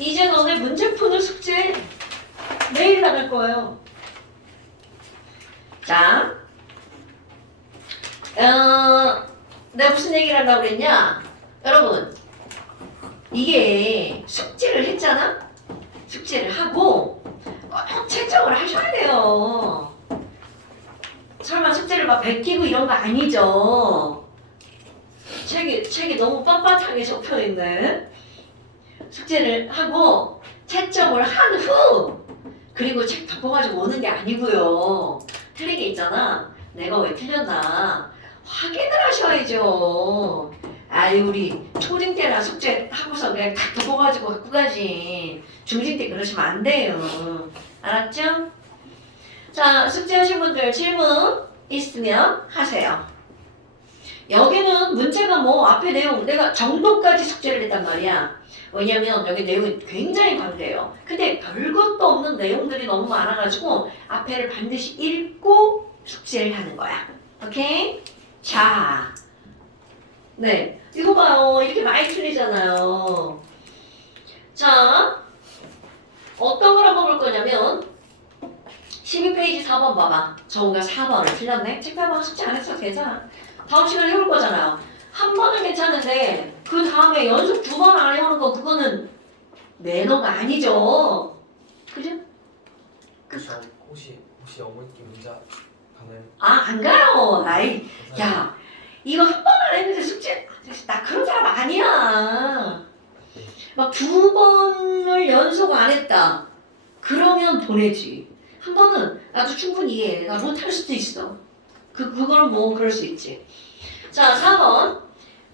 이제 너네 문제 푸는 숙제 내일 나갈 거예요. 자, 내가 무슨 얘기를 하려고 그랬냐? 여러분, 이게 숙제를 했잖아? 숙제를 하고 꼭 채점을 하셔야 돼요. 설마 숙제를 막 베끼고 이런 거 아니죠? 책이 너무 빳빳하게 적혀있네. 숙제를 하고 채점을 한 후 그리고 책 덮어가지고 오는 게 아니고요. 틀린 게 있잖아. 내가 왜 틀렸나 확인을 하셔야죠. 아이 우리 초딩 때나 숙제 하고서 그냥 다 덮어가지고 갖고 가지. 중딩 때 그러시면 안 돼요. 알았죠? 자, 숙제하신 분들 질문 있으면 하세요. 여기는 문제가 뭐 앞에 내용 내가 정도까지 숙제를 했단 말이야. 왜냐면 여기 내용이 굉장히 광대해요. 근데 별것도 없는 내용들이 너무 많아가지고 앞에를 반드시 읽고 숙제를 하는 거야. 오케이? 자, 네, 이거 봐요. 이렇게 많이 틀리잖아요. 자, 어떤 걸 한번 볼 거냐면 12페이지 4번 봐봐. 정우가 4번을 틀렸네. 책 펴봐. 숙제 안 했어도 괜찮아. 다음 시간에 해볼 거잖아요. 한 번은 괜찮은데 그 다음에 연속 2번 안에 하는 거 그거는 매너가 아니죠. 그죠? 혹시 어머니께 문자 가나요? 아, 안 가요. 아이, 야, 이거 한 번 안 했는데 숙제 나 그런 사람 아니야. 막 2번을 연속 안 했다. 그러면 보내지. 한 번은 나도 충분히 이해해. 나 못할 수도 있어. 그거는 뭐 그럴 수 있지. 자, 4번.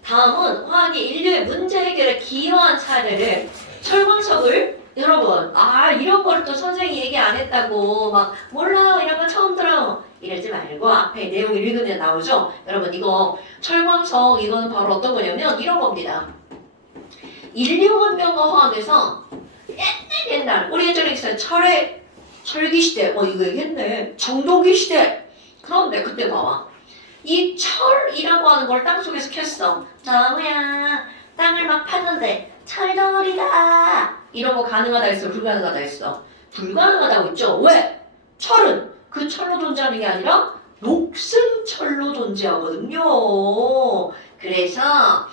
다음은 화학이 인류의 문제 해결의 기여한 사례를 철광석을 여러분 이런 걸 또 선생님이 얘기 안 했다고 막 몰라요 이런 거 처음 들어요 이러지 말고 앞에 내용을 읽으면 나오죠. 여러분 이거 철광석 이거는 바로 어떤 거냐면 이런 겁니다. 인류 문명과 화학에서 옛날 우리 예전에 있어요. 철기 시대 이거 얘기했네. 정도기 시대. 그런데 그때 봐봐. 이 철이라고 하는 걸 땅속에서 캤어. 정우야 땅을 막 팠는데 철덩어리다. 이런 거 가능하다 했어? 불가능하다 했어? 불가능하다고 했죠. 왜? 철은 그 철로 존재하는 게 아니라 녹슨 철로 존재하거든요. 그래서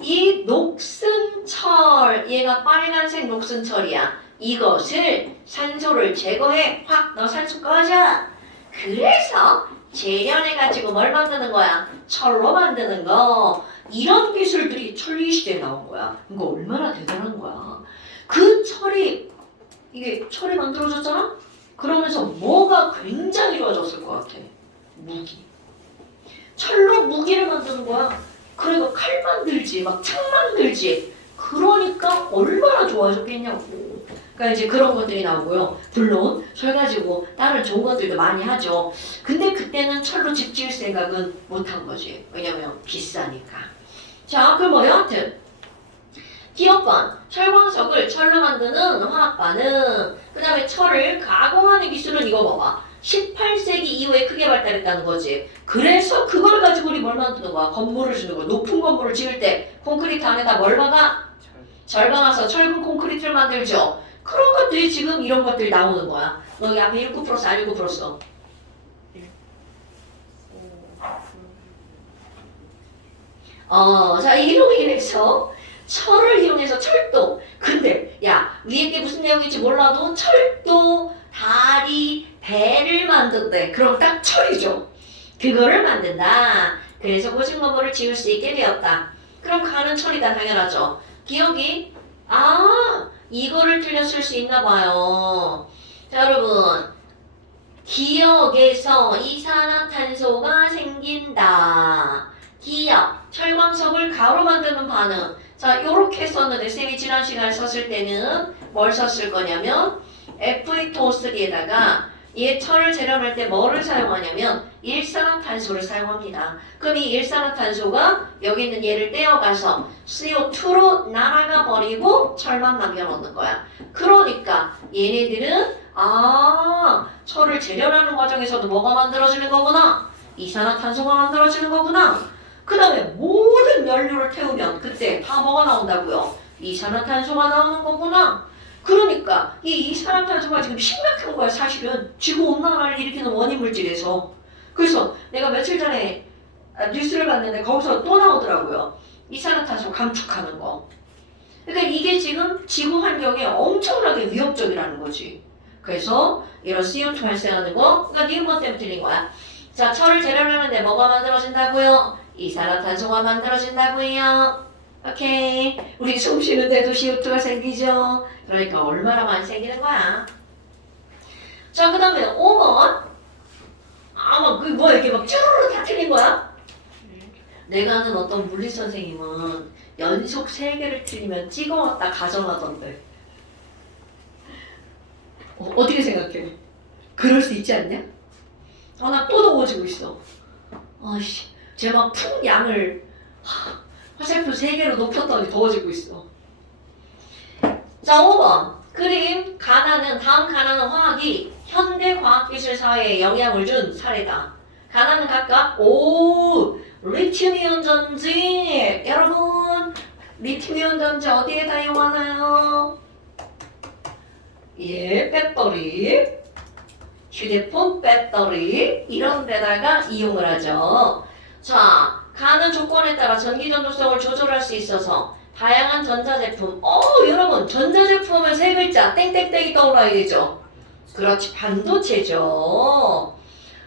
이 녹슨 철 얘가 빨간색 녹슨 철이야. 이것을 산소를 제거해. 확 너 산소 꺼져. 그래서 재련해가지고 뭘 만드는 거야? 철로 만드는 거. 이런 기술들이 철기 시대에 나온 거야. 이거 얼마나 대단한 거야. 그 철이 이게 철이 만들어졌잖아? 그러면서 뭐가 굉장히 좋아졌을 것 같아. 무기. 철로 무기를 만드는 거야. 그리고 칼 만들지, 막 창 만들지. 그러니까 얼마나 좋아졌겠냐고. 그러니까 이제 그런 것들이 나오고요. 물론 철 가지고 다른 좋은 것들도 많이 하죠. 근데 그때는 철로 집 지을 생각은 못 한 거지. 왜냐면 비싸니까. 자, 그럼 뭐요? 하여튼 기업반, 철광석을 철로 만드는 화학 반응. 그 다음에 철을 가공하는 기술은 이거 봐봐. 18세기 이후에 크게 발달했다는 거지. 그래서 그걸 가지고 우리 뭘 만드는 거야? 건물을 짓는 거야. 높은 건물을 지을 때 콘크리트 안에다 뭘 박아? 절 박아서 철근 콘크리트를 만들죠. 그런 것들이 지금 이런 것들이 나오는 거야. 너 여기 앞에 19% 써, 19% 써. 자, 이로 인해서 철을 이용해서 철도. 근데 야, 위에 게 무슨 내용인지 몰라도 철도, 다리, 배를 만든대. 그럼 딱 철이죠. 그거를 만든다. 그래서 고층 건물을 지을 수 있게 되었다. 그럼 가는 철이다. 당연하죠. 기억이 이거를 틀렸을 수 있나 봐요. 자, 여러분. 기역에서 이산화탄소가 생긴다. 기역, 철광석을 가로 만드는 반응. 자, 요렇게 썼는데 쌤이 지난 시간에 썼을 때는 뭘 썼을 거냐면 Fe2O3에다가 얘 철을 재련할 때 뭐를 사용하냐면 일산화탄소를 사용합니다. 그럼 이 일산화탄소가 여기 있는 얘를 떼어가서 CO2로 날아가 버리고 철만 남겨놓는 거야. 그러니까 얘네들은 철을 재련하는 과정에서도 뭐가 만들어지는 거구나? 이산화탄소가 만들어지는 거구나. 그 다음에 모든 연료를 태우면 그때 다 뭐가 나온다고요? 이산화탄소가 나오는 거구나. 그러니까 이 이산화탄소가 지금 심각한 거야 사실은. 지구온난화를 일으키는 원인 물질에서. 그래서 내가 며칠 전에 뉴스를 봤는데 거기서 또 나오더라고요. 이산화탄소 감축하는 거. 그러니까 이게 지금 지구 환경에 엄청나게 위협적이라는 거지. 그래서 이런 CO2 발생하는 거, 그러니까 니은번 때문에 틀린 거야. 자, 철을 재련하는데 뭐가 만들어진다고요? 이산화탄소가 만들어진다고요. 오케이. 우리 숨 쉬는데도 CO2가 생기죠. 그러니까 얼마나 많이 생기는 거야. 자, 그 다음에 5번. 막 그 뭐야 이렇게 막 쭈루루 다 틀린 거야? 내가 아는 어떤 물리 선생님은 연속 3개를 틀리면 찍어왔다 가정하던데. 어떻게 생각해? 그럴 수 있지 않냐? 나 또 더워지고 있어. 아이씨, 쟤 막 푹 양을 화살표 3개로 높였더니 더워지고 있어. 자, 5번. 그림 다음 가나는 화학이 현대 과학기술 사회에 영향을 준 사례다. 가나는 각각 리튬이온 전지. 여러분, 리튬이온 전지 어디에다 이용하나요? 예, 배터리. 휴대폰 배터리 이런 데다가 이용을 하죠. 자, 가는 조건에 따라 전기 전도성을 조절할 수 있어서 다양한 전자제품. 여러분, 전자제품은 3글자 땡땡땡이 떠올라야 되죠. 그렇지, 반도체죠.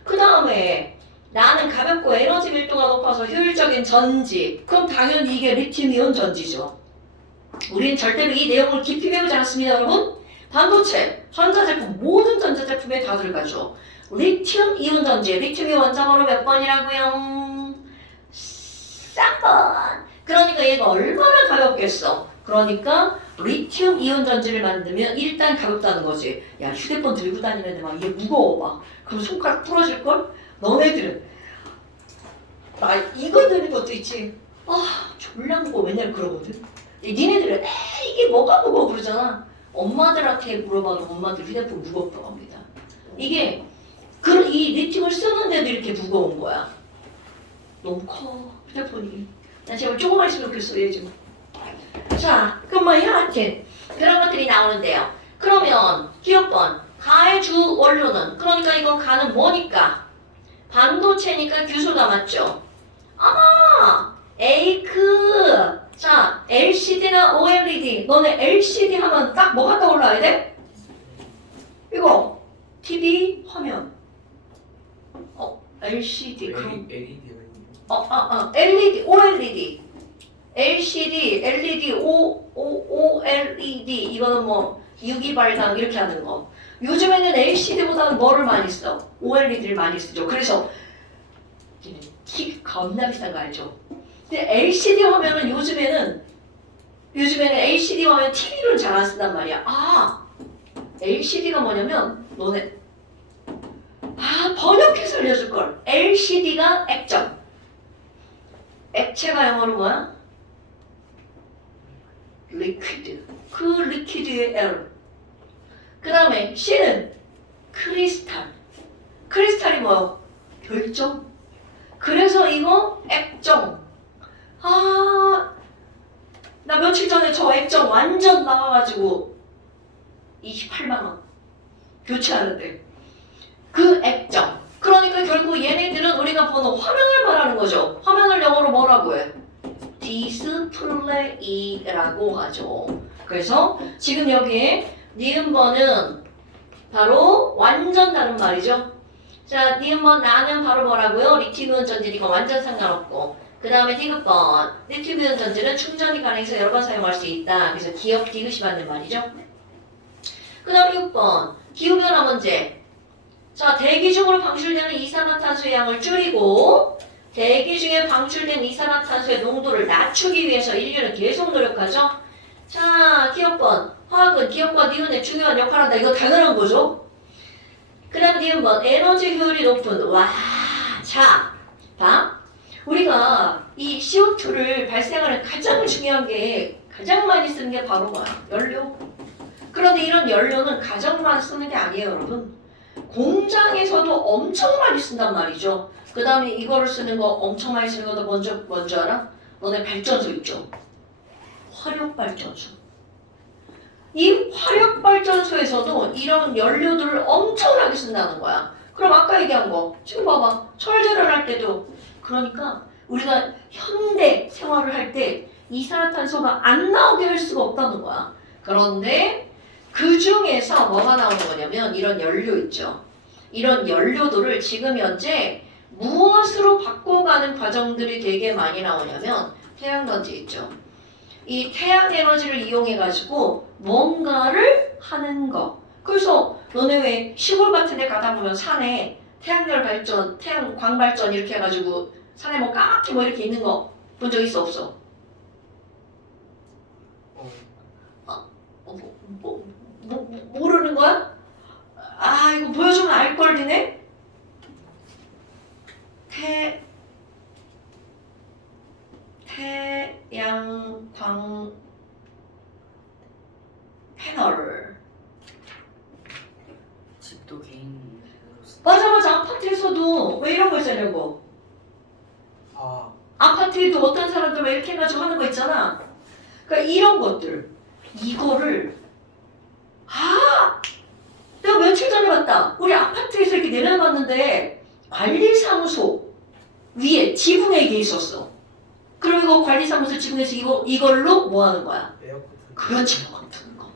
그 다음에 나는 가볍고 에너지 밀도가 높아서 효율적인 전지. 그럼 당연히 이게 리튬이온 전지죠. 우린 절대로 이 내용을 깊이 배우지 않습니다, 여러분. 반도체, 전자제품, 모든 전자제품에 다 들어가죠. 리튬이온 전지, 리튬이 원자번호 몇 번이라고요? 3번. 그러니까 얘가 얼마나 가볍겠어. 그러니까 리튬이온 전지를 만들면 일단 가볍다는 거지. 야, 휴대폰 들고 다니는 애들 막 이게 무거워 막. 그럼 손가락 부러질걸? 너네들은 나 이거 드는 것도 있지. 졸라 무거워. 맨날 그러거든. 니네들은 이게 뭐가 무거워 그러잖아. 엄마들한테 물어봐도 엄마들 휴대폰 무겁다고 합니다. 이게 이 리튬을 쓰는데도 이렇게 무거운 거야. 너무 커 휴대폰이. 나 제발 조금만 있으면 좋겠어 얘 좀. 자, 그럼 뭐 여하튼 그런 것들이 나오는데요. 그러면 기억번 가의 주 원료는, 그러니까 이건 가는 뭐니까? 반도체니까 규소가 맞죠? 에이크. 자, LCD나 OLED. 너네 LCD 하면 딱 뭐가 떠올라야 돼? 이거 TV 화면. LCD 그럼 LED LED, OLED. LCD, LED, OLED. 이거는 뭐 유기발광 이렇게 하는 거. 요즘에는 LCD보다는 뭐를 많이 써? OLED를 많이 쓰죠. 그래서 키 겁나 비싼 거 알죠? 근데 LCD 화면은 요즘에는 LCD 화면 TV를 잘 안 쓴단 말이야. LCD가 뭐냐면 너네 번역해서 알려줄걸. LCD가 액정. 액체가 영어로 뭐야? 리퀴드. 그 리퀴드의 L. 그 다음에 C는 크리스탈. 크리스탈이 뭐야? 결정. 그래서 이거 액정. 나 며칠 전에 저 액정 완전 나와가지고 28만원 교체하는데 그 액정. 그러니까 결국 얘네들은 우리가 보는 화면을 말하는 거죠. 화면을 영어로 뭐라고 해? 디스플레이라고 하죠. 그래서 지금 여기에 니은번은 바로 완전 다른 말이죠. 자, 니은번 나는 바로 뭐라고요? 리튬이온 전지니까 완전 상관없고, 그 다음에 디귿번 리튬이온 전지는 충전이 가능해서 여러 번 사용할 수 있다. 그래서 기업 디귿이 맞는 말이죠. 그 다음에 6번 기후변화 문제. 자, 대기 중으로 방출되는 이산화탄소의 양을 줄이고 대기 중에 방출된 이산화탄소의 농도를 낮추기 위해서 인류는 계속 노력하죠. 자, 기업번 화학은 기업과 니은의 중요한 역할을 한다. 이거 당연한 거죠. 그 다음 니은번 에너지 효율이 높은 자, 봐. 우리가 이 CO2를 발생하는 가장 중요한 게 가장 많이 쓰는 게 바로 뭐야? 연료. 그런데 이런 연료는 가정만 쓰는 게 아니에요, 여러분. 공장에서도 엄청 많이 쓴단 말이죠. 그 다음에 이거를 쓰는 거 엄청 많이 쓰는 것도 먼저 알아? 너네 발전소 있죠? 화력발전소. 이 화력발전소에서도 이런 연료들을 엄청나게 쓴다는 거야. 그럼 아까 얘기한 거 지금 봐봐. 철제를 할 때도 그러니까 우리가 현대 생활을 할 때 이산화탄소가 안 나오게 할 수가 없다는 거야. 그런데 그 중에서 뭐가 나오는 거냐면 이런 연료 있죠. 이런 연료들을 지금 현재 무엇으로 바꿔가는 과정들이 되게 많이 나오냐면 태양전지 있죠. 이 태양 에너지를 이용해 가지고 뭔가를 하는 거. 그래서 너네 왜 시골 같은 데 가다 보면 산에 태양열 발전, 태양광 발전 이렇게 해가지고 산에 뭐 까맣게 뭐 이렇게 있는 거 본 적 있어 없어? 모르는 거야? 아 이거 보여주면 알걸 니네? 태양광 패널. 집도 개인 맞아 아파트에서도 왜 이런 거 있잖냐고. 아 아파트에도 어떤 사람들 왜 이렇게 해가지고 하는 거 있잖아. 그러니까 이런 것들 이거를 내가 며칠 전에 봤다. 우리 아파트에서 이렇게 내려봤는데 관리사무소 위에 지붕에 이게 있었어. 그럼 이거 관리사무소 지붕에서 이걸로 뭐 하는 거야? 에어컨 그렇지, 에어컨 트는 거.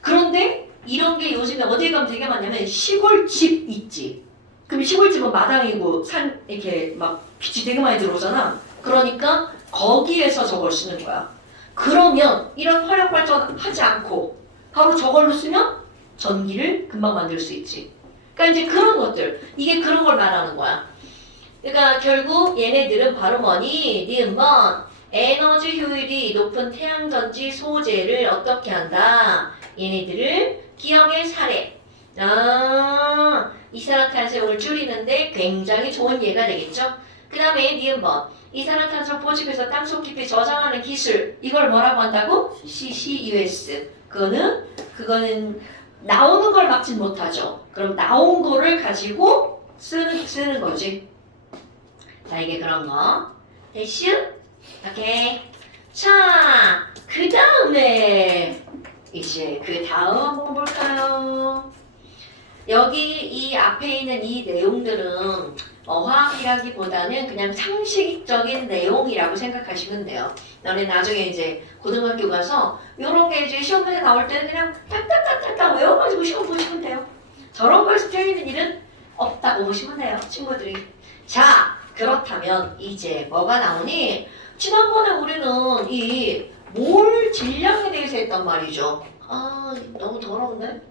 그런데 이런 게 요즘에 어디에 가면 되게 많냐면 시골집 있지. 그럼 시골집은 마당이고 산 이렇게 막 빛이 되게 많이 들어오잖아. 그러니까 거기에서 저걸 쓰는 거야. 그러면 이런 화력 발전 하지 않고 바로 저걸로 쓰면 전기를 금방 만들 수 있지. 그러니까 이제 그런 것들, 이게 그런 걸 말하는 거야. 그러니까 결국 얘네들은 바로 뭐니? 니은번 에너지 효율이 높은 태양전지 소재를 어떻게 한다? 얘네들을 기억의 사례. 이산화탄소를 줄이는데 굉장히 좋은 예가 되겠죠? 그 다음에 니은번 이산화탄소 포집해서 땅속 깊이 저장하는 기술. 이걸 뭐라고 한다고? CCUS. 그거는 나오는 걸 막진 못하죠. 그럼 나온 거를 가지고 쓰는 거지. 자, 이게 그런 거. 됐슈? 오케이. 자, 그 다음에 이제 그 다음 한번 볼까요? 여기 이 앞에 있는 이 내용들은 화학이라기보다는 그냥 상식적인 내용이라고 생각하시면 돼요. 너네 나중에 이제 고등학교 가서 이런 게 이제 시험 문제 나올 때는 그냥 딱딱딱딱딱 외워가지고 시험 보시면 돼요. 저런 거에서 틀리는 일은 없다고 보시면 돼요, 친구들이. 자, 그렇다면 이제 뭐가 나오니? 지난번에 우리는 이 몰 질량에 대해서 했단 말이죠. 너무 더러운데?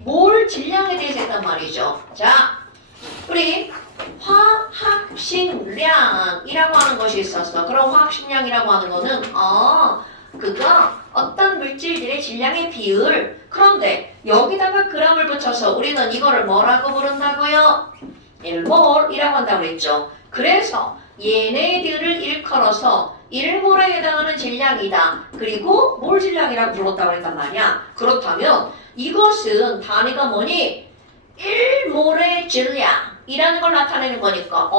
몰 질량에 대해서 했단 말이죠. 자, 우리 화학식량이라고 하는 것이 있었어. 그럼 화학식량이라고 하는 거는 그거 어떤 물질들의 질량의 비율. 그런데 여기다가 g을 붙여서 우리는 이거를 뭐라고 부른다고요? 1몰이라고 한다고 그랬죠. 그래서 얘네들을 일컬어서 1몰에 해당하는 질량이다. 그리고 몰 질량이라고 불렀다고 했단 말이야. 그렇다면 이것은 단위가 뭐니? 1몰의 질량이라는 걸 나타내는 거니까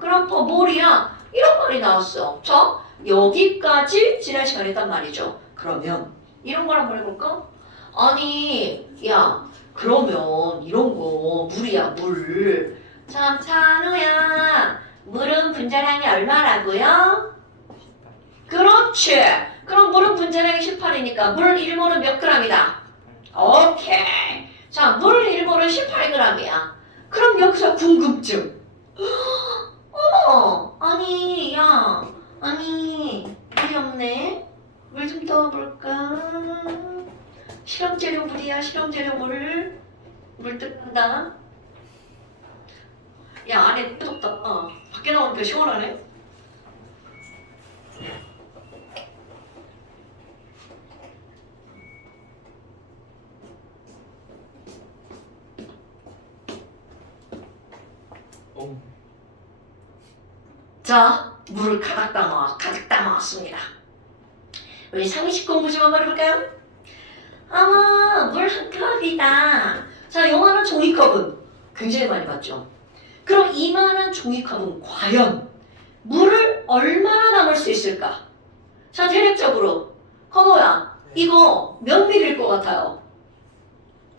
그럼 더 몰이야. 이런 말이 나왔어. 자, 여기까지 지난 시간에 했단 말이죠. 그러면 이런 걸 한번 해볼까? 아니, 야, 그러면 이런 거 물이야, 물. 자, 찬우야, 물은 분자량이 얼마라고요? 그렇지. 그럼 물은 분자량이 18이니까 물 1몰은 몇 g이다? 오케이. 자, 물 1몰은 18g이야. 그럼 여기서 궁금증. 아니, 물이 없네. 물 좀 떠볼까? 실험재료 물이야, 실험재료 물. 물 뜯는다. 야, 안에 뜨겁다. 밖에 나오니까 시원하네. 자, 물을 가득 담아왔습니다. 우리 상식 공부 좀 한번 해볼까요? 물 한 컵이다. 자, 요만한 종이컵은 굉장히 많이 봤죠? 그럼 이만한 종이컵은 과연 물을 얼마나 담을 수 있을까? 자, 대략적으로 건호야, 네. 이거 몇 밀일 것 같아요?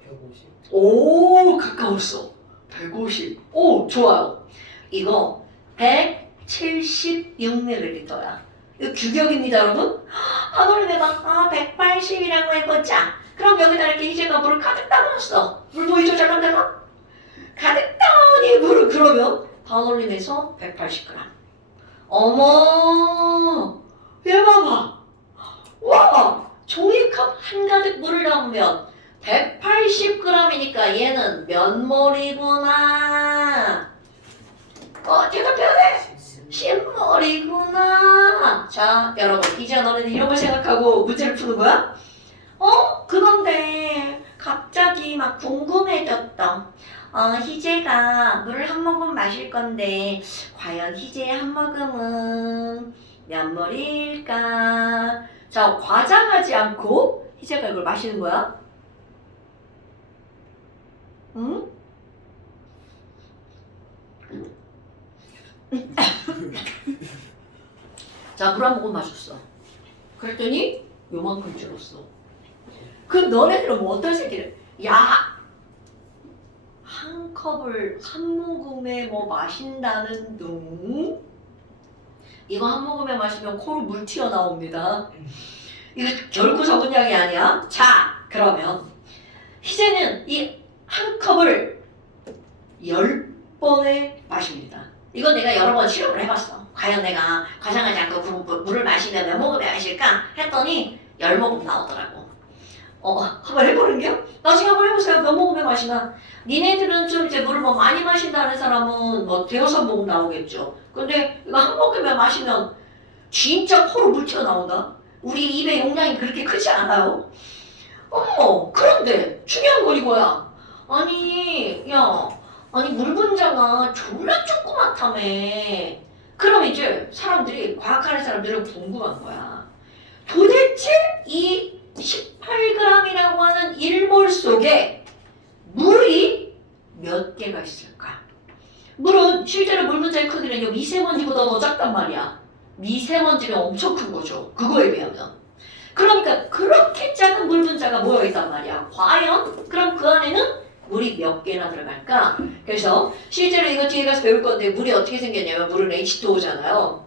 150. 오, 가까웠어. 150. 오, 좋아요. 이거 176ml야. 이거 규격입니다, 여러분. 하늘을 내가 180이라고 해보자. 그럼 여기다 이렇게 희재가 물을 가득 담았어. 물 보이죠? 잠깐 잠깐. 가득 담은 물을 그러면 반올림에서 180g. 어머, 얘 봐봐. 와, 종이컵 한가득 물을 담으면 180g이니까 얘는 몇 몰이구나. 대답해야 돼. 10몰이구나. 자, 여러분, 이제 너네는 이런 걸 생각하고 문제를 푸는 거야? 그건데 갑자기 막 궁금해졌다. 희재가 물을 한 모금 마실 건데 과연 희재의 한 모금은 몇 몰일까? 자, 과장하지 않고 희재가 이걸 마시는 거야. 응? 자, 물 한 모금 마셨어. 그랬더니 요만큼 줄었어. 그 너네들은 뭐 어떤 새끼를? 야! 한 컵을 한 모금에 뭐 마신다는 둥? 이거 한 모금에 마시면 코로 물 튀어나옵니다. 이거 결코 적은 양이 아니야. 자, 그러면 희재는 이 한 컵을 10번에 마십니다. 이건 내가 여러 번 실험을 해봤어. 과연 내가 과장하지 않고 물을 마시면 몇 모금에 마실까? 했더니 10모금 나오더라고. 한번 해보는 겨? 나중에 한번 해보세요. 몇 모금에 마시나? 니네들은 좀 이제 물을 뭐 많이 마신다는 사람은 뭐 대여섯 모금 나오겠죠. 근데 이거 한 모금에 마시면 진짜 코로 물 튀어나온다? 우리 입의 용량이 그렇게 크지 않아요? 그런데 중요한 건 이거야. 아니 물 분자가 졸라 조그맣다며. 그럼 이제 사람들이, 과학하는 사람들은 궁금한 거야. 도대체 이 18g이라고 하는 1몰 속에 물이 몇 개가 있을까? 물은 실제로 물 분자의 크기는 미세먼지보다 더 작단 말이야. 미세먼지는 엄청 큰 거죠. 그거에 비하면. 그러니까 그렇게 작은 물 분자가 모여 있단 말이야. 과연 그럼 그 안에는 물이 몇 개나 들어갈까? 그래서 실제로 이거 뒤에 가서 배울 건데, 물이 어떻게 생겼냐면 물은 H2O잖아요.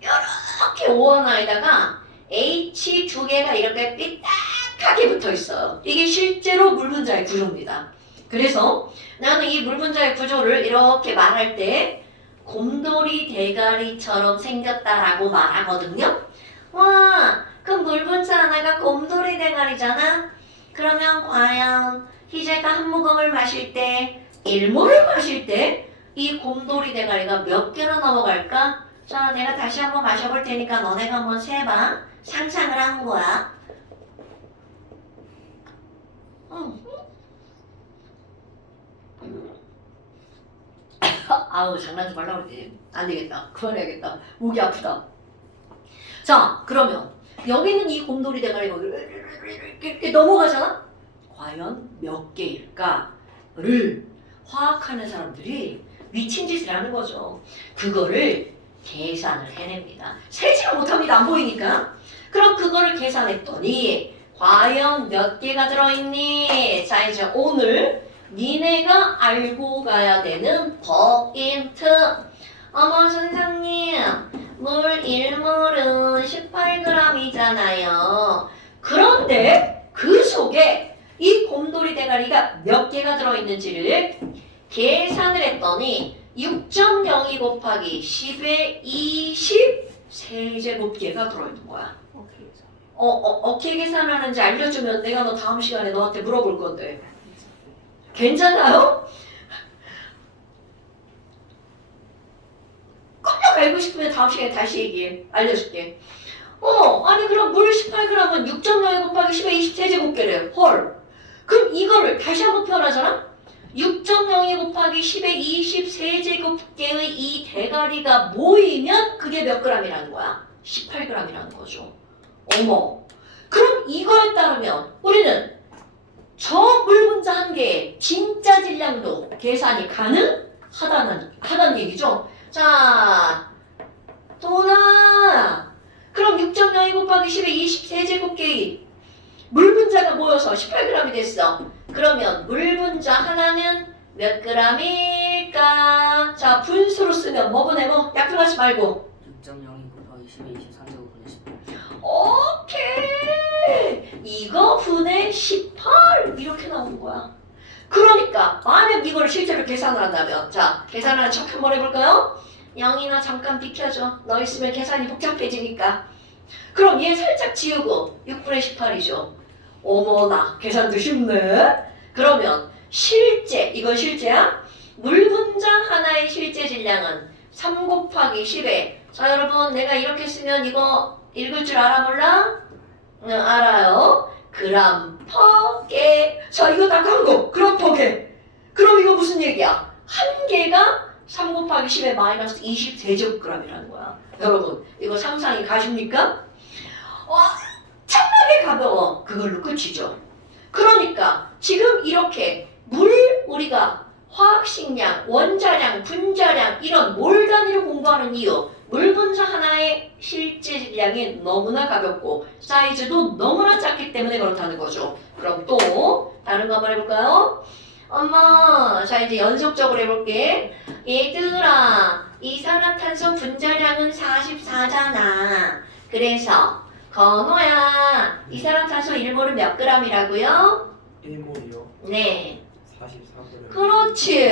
이렇게 O 하나에다가 H 두 개가 이렇게 삐딱하게 붙어 있어요. 이게 실제로 물 분자의 구조입니다. 그래서 나는 이 물 분자의 구조를 이렇게 말할 때 곰돌이 대가리처럼 생겼다라고 말하거든요. 와, 그 물 분자 하나가 곰돌이 대가리잖아? 그러면 과연 희재가 한 모금을 마실 때, 1몰을 마실 때 이 곰돌이 대가리가 몇 개나 넘어갈까? 자, 내가 다시 한번 마셔볼 테니까 너네가 한번 세봐. 상상을 하는 거야. 아우, 장난치 말라고 그러지. 안 되겠다. 그만해야겠다. 목이 아프다. 자, 그러면 여기는 이 곰돌이 대가리가 이렇게 넘어가잖아? 과연 몇 개일까를 화학하는 사람들이 미친 짓을 하는 거죠. 그거를 계산을 해냅니다. 세지를 못합니다. 안 보이니까. 그럼 그거를 계산했더니 과연 몇 개가 들어있니? 자, 이제 오늘 니네가 알고 가야 되는 포인트. 어머 선생님, 물 1몰은 18g이잖아요. 그런데 그 속에 이 곰돌이 대가리가 몇 개가 들어있는지를 계산을 했더니 6.02 곱하기 10의 20 세제곱개가 들어있는 거야. 어떻게 계산하는지 알려주면 내가 너 다음 시간에 너한테 물어볼 건데. 괜찮아요? 꼭 알고 싶으면 다음 시간에 다시 얘기해. 알려줄게. 아니 그럼 물 18g은 6.02 곱하기 10의 20 세제곱개래. 헐. 그럼 이거를 다시 한번 표현하잖아? 6.02 곱하기 10의 20 세제곱개의 이 대가리가 모이면 그게 몇 g이라는 거야? 18g이라는 거죠. 어머. 그럼 이거에 따르면 우리는 저 물 분자 한 개의 진짜 질량도 계산이 가능하다는 얘기죠. 자, 도나 그럼 6.02 곱하기 10의 23제곱계의 물 분자가 모여서 18g이 됐어. 그러면 물 분자 하나는 몇 g일까? 자, 분수로 쓰면 뭐 보내 뭐? 약분하지 말고. 6.02 곱하기 10의 23제곱분의 18. 오케이. 이거 분의 18 이렇게 나오는 거야. 그러니까 만약 이걸 실제로 계산을 한다면 자, 계산하는 척 한번 해볼까요? 0이나 잠깐 비켜줘. 너 있으면 계산이 복잡해지니까. 그럼 얘 살짝 지우고 6분의 18이죠. 어머나 계산도 쉽네. 그러면 실제, 이건 실제야? 물 분자 하나의 실제 질량은 3 곱하기 10에 자 여러분 내가 이렇게 쓰면 이거 읽을 줄 알아 몰라? 응, 알아요. 그람 퍼 개. 자 이거 딱 한 거. 그람 퍼 개. 그럼 이거 무슨 얘기야? 한 개가 3 곱하기 10의 마이너스 20제곱g이라는 거야. 여러분 이거 상상이 가십니까? 엄청나게 가벼워. 그걸로 끝이죠. 그러니까 지금 이렇게 우리가 화학식량, 원자량, 분자량 이런 몰 단위로 공부하는 이유 물 분자 하나의 실제 질량이 너무나 가볍고 사이즈도 너무나 작기 때문에 그렇다는 거죠. 그럼 또 다른 거 한번 해볼까요? 엄마 자 이제 연속적으로 해볼게. 얘들아 이산화탄소 분자량은 44잖아. 그래서 건호야 이산화탄소 1몰은 몇 g이라고요? 1몰이요? 네 44g. 그렇지.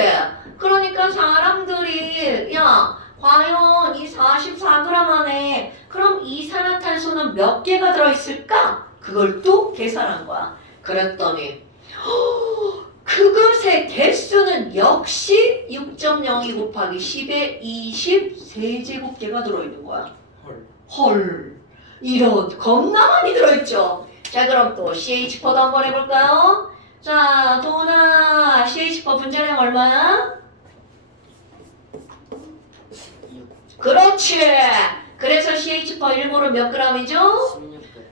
그러니까 사람들이 야 과연 이 44g 안에 그럼 이산화탄소는 몇 개가 들어있을까? 그걸 또 계산한 거야. 그랬더니 그것의 개수는 역시 6.02 곱하기 10의 23제곱개가 들어있는 거야. 헐. 이런 겁나 많이 들어있죠. 자 그럼 또 CH4도 한번 해볼까요? 자 도훈아 CH4 분자량 얼마야? 그렇지. 그래서 CH4 1몰은 몇 g이죠?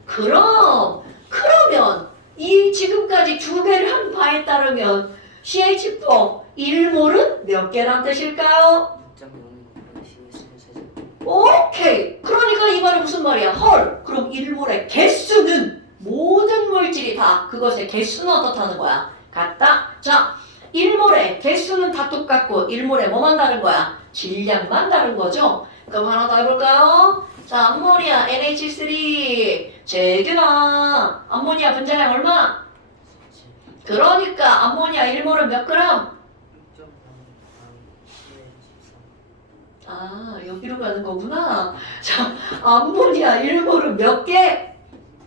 16g. 그러면 이 지금까지 두 배를 한 바에 따르면 CH4 1몰은 몇 개란 뜻일까요? 6.02 곱하기 10의 23제곱. 오케이. 그러니까 이 말은 무슨 말이야? 헐. 그럼 1몰의 개수는 모든 물질이 다 그것의 개수는 어떻다는 거야? 같다. 자, 1몰의 개수는 다 똑같고 1몰의 뭐만 다른 거야? 질량만 다른 거죠. 그럼 하나 더 해볼까요? 자, 암모니아 NH3 재규나 암모니아 분자량 얼마? 그러니까 암모니아 1몰은 몇 그램? 6.02 곱하기 10의 23. 아, 여기로 가는 거구나. 자, 암모니아 1몰은 몇 개?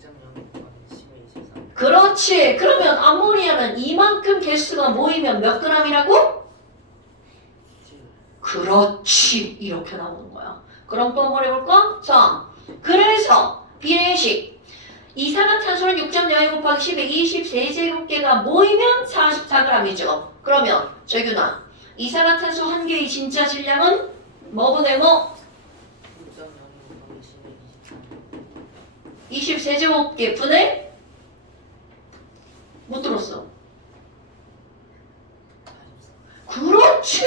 6.02 곱하기 10의 23. 그렇지. 그러면 암모니아는 이만큼 개수가 모이면 몇 g이라고? 그렇지. 이렇게 나오는 거야. 그럼 또 한번 해볼까? 자, 그래서 비례식 이산화탄소는 6.02 곱하기 10의 23제곱개가 모이면 44g이죠. 그러면 재균아 이산화탄소 한 개의 진짜 질량은 뭐분의 뭐? 6.02 곱하기 10의 23. 23제곱개 분의? 못 들었어. 84. 그렇지.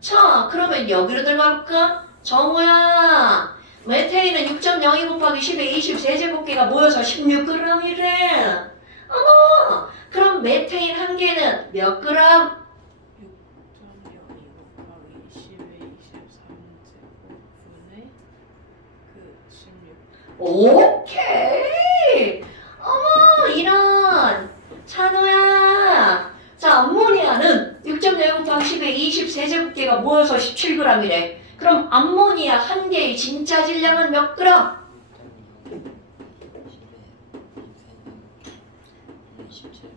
자, 그러면 여기로 들어갈까? 정우야, 메테인은 6.02 곱하기 10의 23제곱개가 모여서 16g이래. 어머, 그럼 메테인 한 개는 몇 g? 6.02 곱하기 10의 23제곱분의 그 16. 오케이. 어머, 이런. 찬우야. 자, 암모니아는 6.02 곱하기 10의 23제곱개가 모여서 17g이래. 그럼 암모니아 한 개의 진짜 질량은 몇 g? 6.02 10의 17.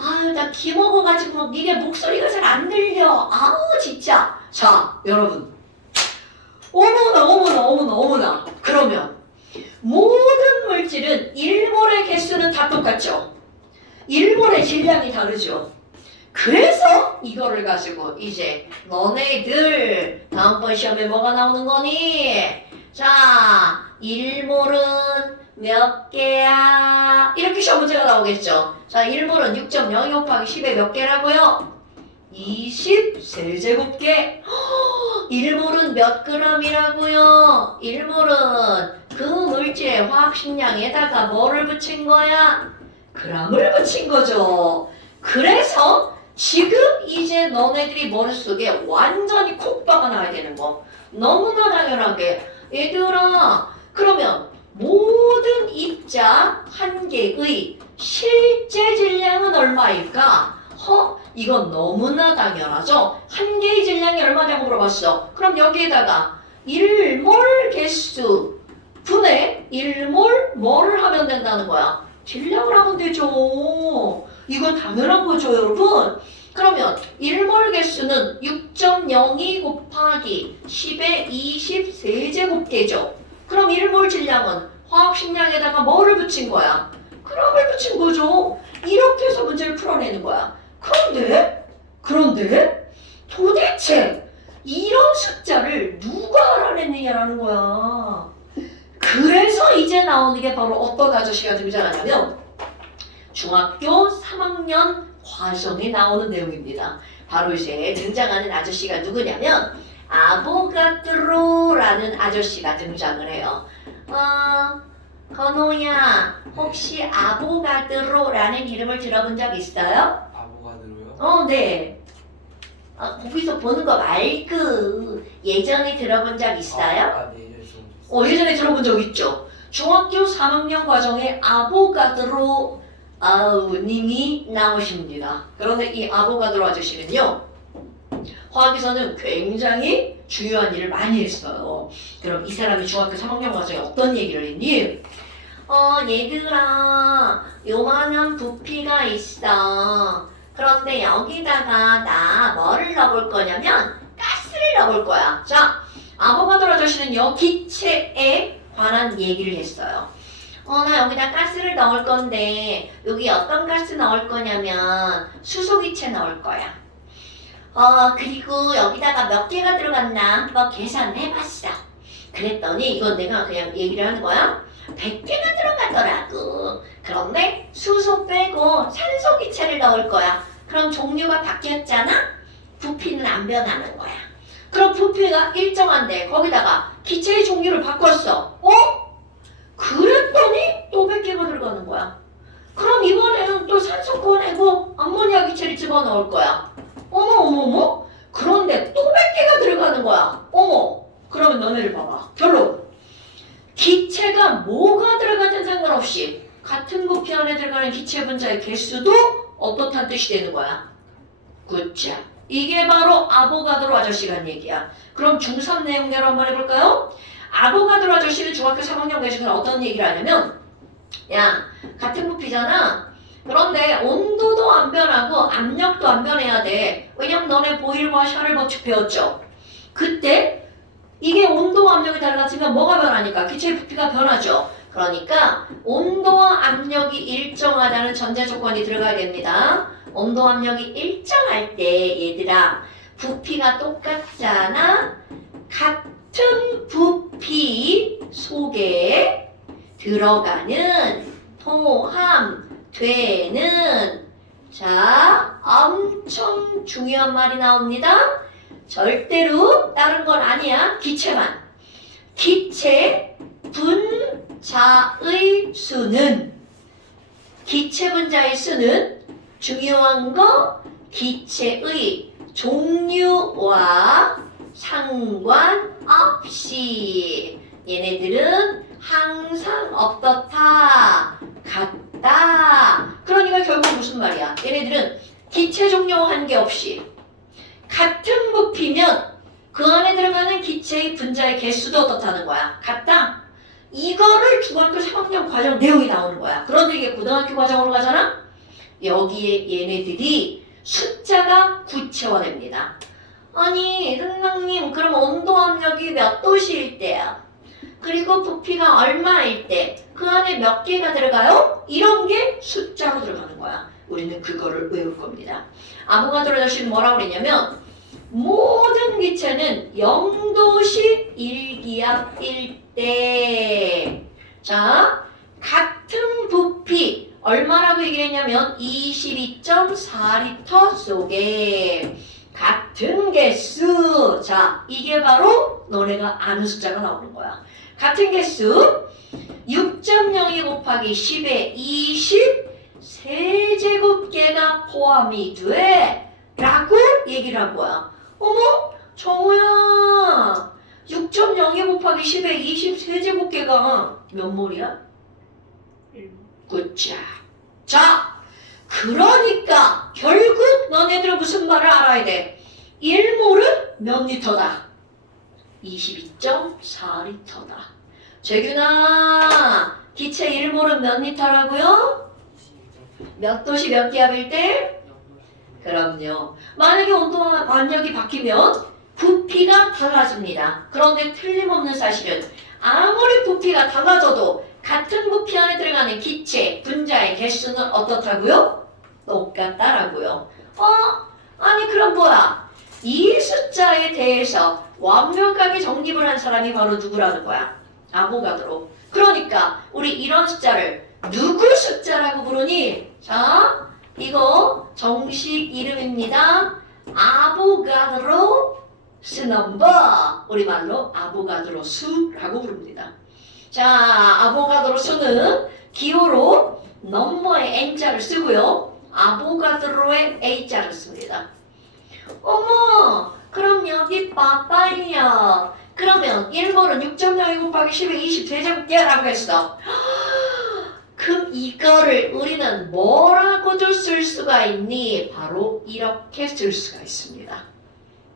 아유, 나 기 먹어가지고 막 니네 목소리가 잘 안 들려. 아우, 진짜. 자, 여러분. 어머나. 그러면 모든 물질은 1몰의 개수는 다 똑같죠. 1몰의 질량이 다르죠. 그래서 이거를 가지고 이제 너네들 다음번 시험에 뭐가 나오는 거니? 자, 1몰은 몇 개야? 이렇게 시험 문제가 나오겠죠. 자, 1몰은 6.02 곱하기 10의 몇 개라고요? 23제곱개. 1몰은 몇 g이라고요? 1몰은 그 물질의 화학식량에다가 뭐를 붙인 거야? g을 붙인 거죠. 그래서 지금 이제 너네들이 머릿속에 완전히 콕 박아 놔야 되는 거. 너무나 당연하게. 얘들아, 그러면 모든 입자 한 개의 실제 질량은 얼마일까? 이건 너무나 당연하죠. 한 개의 질량이 얼마냐고 물어봤어. 그럼 여기에다가 1몰 개수 분의 1몰 뭐를 하면 된다는 거야? 질량을 하면 되죠. 이건 당연한 거죠, 여러분. 그러면 1몰 개수는 6.02 곱하기 10의 23제곱개죠. 그럼 1몰 질량은 화학식량에다가 뭐를 붙인 거야? g을 붙인 거죠. 이렇게 해서 문제를 풀어내는 거야. 그런데 도대체 이런 숫자를 누가 알아냈느냐라는 거야. 그래서 이제 나오는 게 바로 어떤 아저씨가 등장하냐면 중학교 3학년 과정에 나오는 내용입니다. 바로 이제 등장하는 아저씨가 누구냐면 아보가드로라는 아저씨가 등장을 해요. 건호야, 혹시 아보가드로라는 이름을 들어본 적 있어요? 아보가드로요? 네. 거기서 보는 거 말고 예전에 들어본 적 있어요? 네, 예전에 좀 예전에 들어본 적 있죠. 중학교 3학년 과정에 아보가드로 님이 나오십니다. 그런데 이 아보가드로 아저씨는요, 화학에서는 굉장히 중요한 일을 많이 했어요. 그럼 이 사람이 중학교 3학년 과정에 어떤 얘기를 했니? 얘들아, 요만한 부피가 있어. 그런데 여기다가 나 뭐를 넣어볼 거냐면 가스를 넣어볼 거야. 자, 아보가드로 아저씨는요, 기체에 관한 얘기를 했어요. 나 여기다 가스를 넣을 건데 여기 어떤 가스 넣을 거냐면 수소기체 넣을 거야. 그리고 여기다가 몇 개가 들어갔나 한번 계산해봤어. 그랬더니 이건 내가 그냥 얘기를 하는 거야. 100개가 들어가더라고. 그런데 수소 빼고 산소기체를 넣을 거야. 그럼 종류가 바뀌었잖아? 부피는 안 변하는 거야. 그럼 부피가 일정한데 거기다가 기체의 종류를 바꿨어. 그랬더니 또 100개가 들어가는 거야. 그럼 이번에는 또 산소 꺼내고 암모니아 기체를 집어넣을 거야. 어머. 그런데 또 100개가 들어가는 거야. 그러면 너네를 봐봐. 결론. 기체가 뭐가 들어가든 상관없이 같은 부피 안에 들어가는 기체 분자의 개수도 어떻다는 뜻이 되는 거야. 굿자. 이게 바로 아보가드로 아저씨가 한 얘기야. 그럼 중3 내용대로 한번 해볼까요? 아보가드로 아저씨는 중학교 3학년 계시면 어떤 얘기를 하냐면, 야, 같은 부피잖아. 그런데 온도도 안 변하고 압력도 안 변해야 돼. 왜냐면 너네 보일과 샤를 법칙 배웠죠? 그때 이게 온도와 압력이 달라지면 뭐가 변하니까? 기체의 부피가 변하죠. 그러니까 온도와 압력이 일정하다는 전제 조건이 들어가야 됩니다. 온도 압력이 일정할 때 얘들아 부피가 똑같잖아. 같은 부피 속에 들어가는 포함되는 자 엄청 중요한 말이 나옵니다. 절대로 다른 건 아니야. 기체만. 기체 분자의 수는 기체 분자의 수는 중요한 거 기체의 종류와 상관없이 얘네들은 항상 어떻다 같다. 그러니까 결국 무슨 말이야? 얘네들은 기체 종류와 관계없이 같은 부피면 그 안에 들어가는 기체의 분자의 개수도 어떻다는 거야? 같다? 이거를 중학교 3학년 과정 내용이 나오는 거야. 그런데 이게 고등학교 과정으로 가잖아? 여기에 얘네들이 숫자가 구체화됩니다. 아니 선생님 그럼 온도 압력이 몇 도씨일 때야? 그리고 부피가 얼마일 때? 그 안에 몇 개가 들어가요? 이런 게 숫자로 들어가는 거야. 우리는 그거를 외울 겁니다. 아보가드로 아저씨는 뭐라고 그랬냐면 모든 기체는 0도씨 일기압일 때 자, 같은 부피 얼마라고 얘기를 했냐면 22.4리터 속에 같은 개수. 자, 이게 바로 너네가 아는 숫자가 나오는 거야. 같은 개수 6.02 곱하기 10의 20 세제곱계가 포함이 돼 라고 얘기를 한 거야. 어머 정우야 6.02 곱하기 10의 20 세제곱계가 몇 몰이야? 1. 굿자. 자, 그러니까 결국 너네들은 무슨 말을 알아야 돼? 1몰은 몇 리터다? 22.4리터다. 재균아, 기체 1몰은 몇 리터라고요? 몇 도시 몇 기압일 때? 그럼요. 만약에 온도와 압력이 바뀌면 부피가 달라집니다. 그런데 틀림없는 사실은 아무리 부피가 달라져도 같은 부피 안에 들어가는 기체, 분자의 개수는 어떻다고요? 똑같다라고요. 아니 그럼 뭐야? 이 숫자에 대해서 완벽하게 정립을 한 사람이 바로 누구라는 거야? 아보가드로. 그러니까 우리 이런 숫자를 누구 숫자라고 부르니? 자, 이거 정식 이름입니다. 아보가드로 수 넘버. 우리말로 아보가드로 수라고 부릅니다. 자, 아보가드로 수는 기호로 넘버의 N자를 쓰고요. 아보가드로의 A자를 씁니다. 어머, 그럼 여기 봐봐요. 그러면 1몰은 6.02 곱하기 10의 20 세제곱계라고 했어. 그럼 이거를 우리는 뭐라고도 쓸 수가 있니? 바로 이렇게 쓸 수가 있습니다.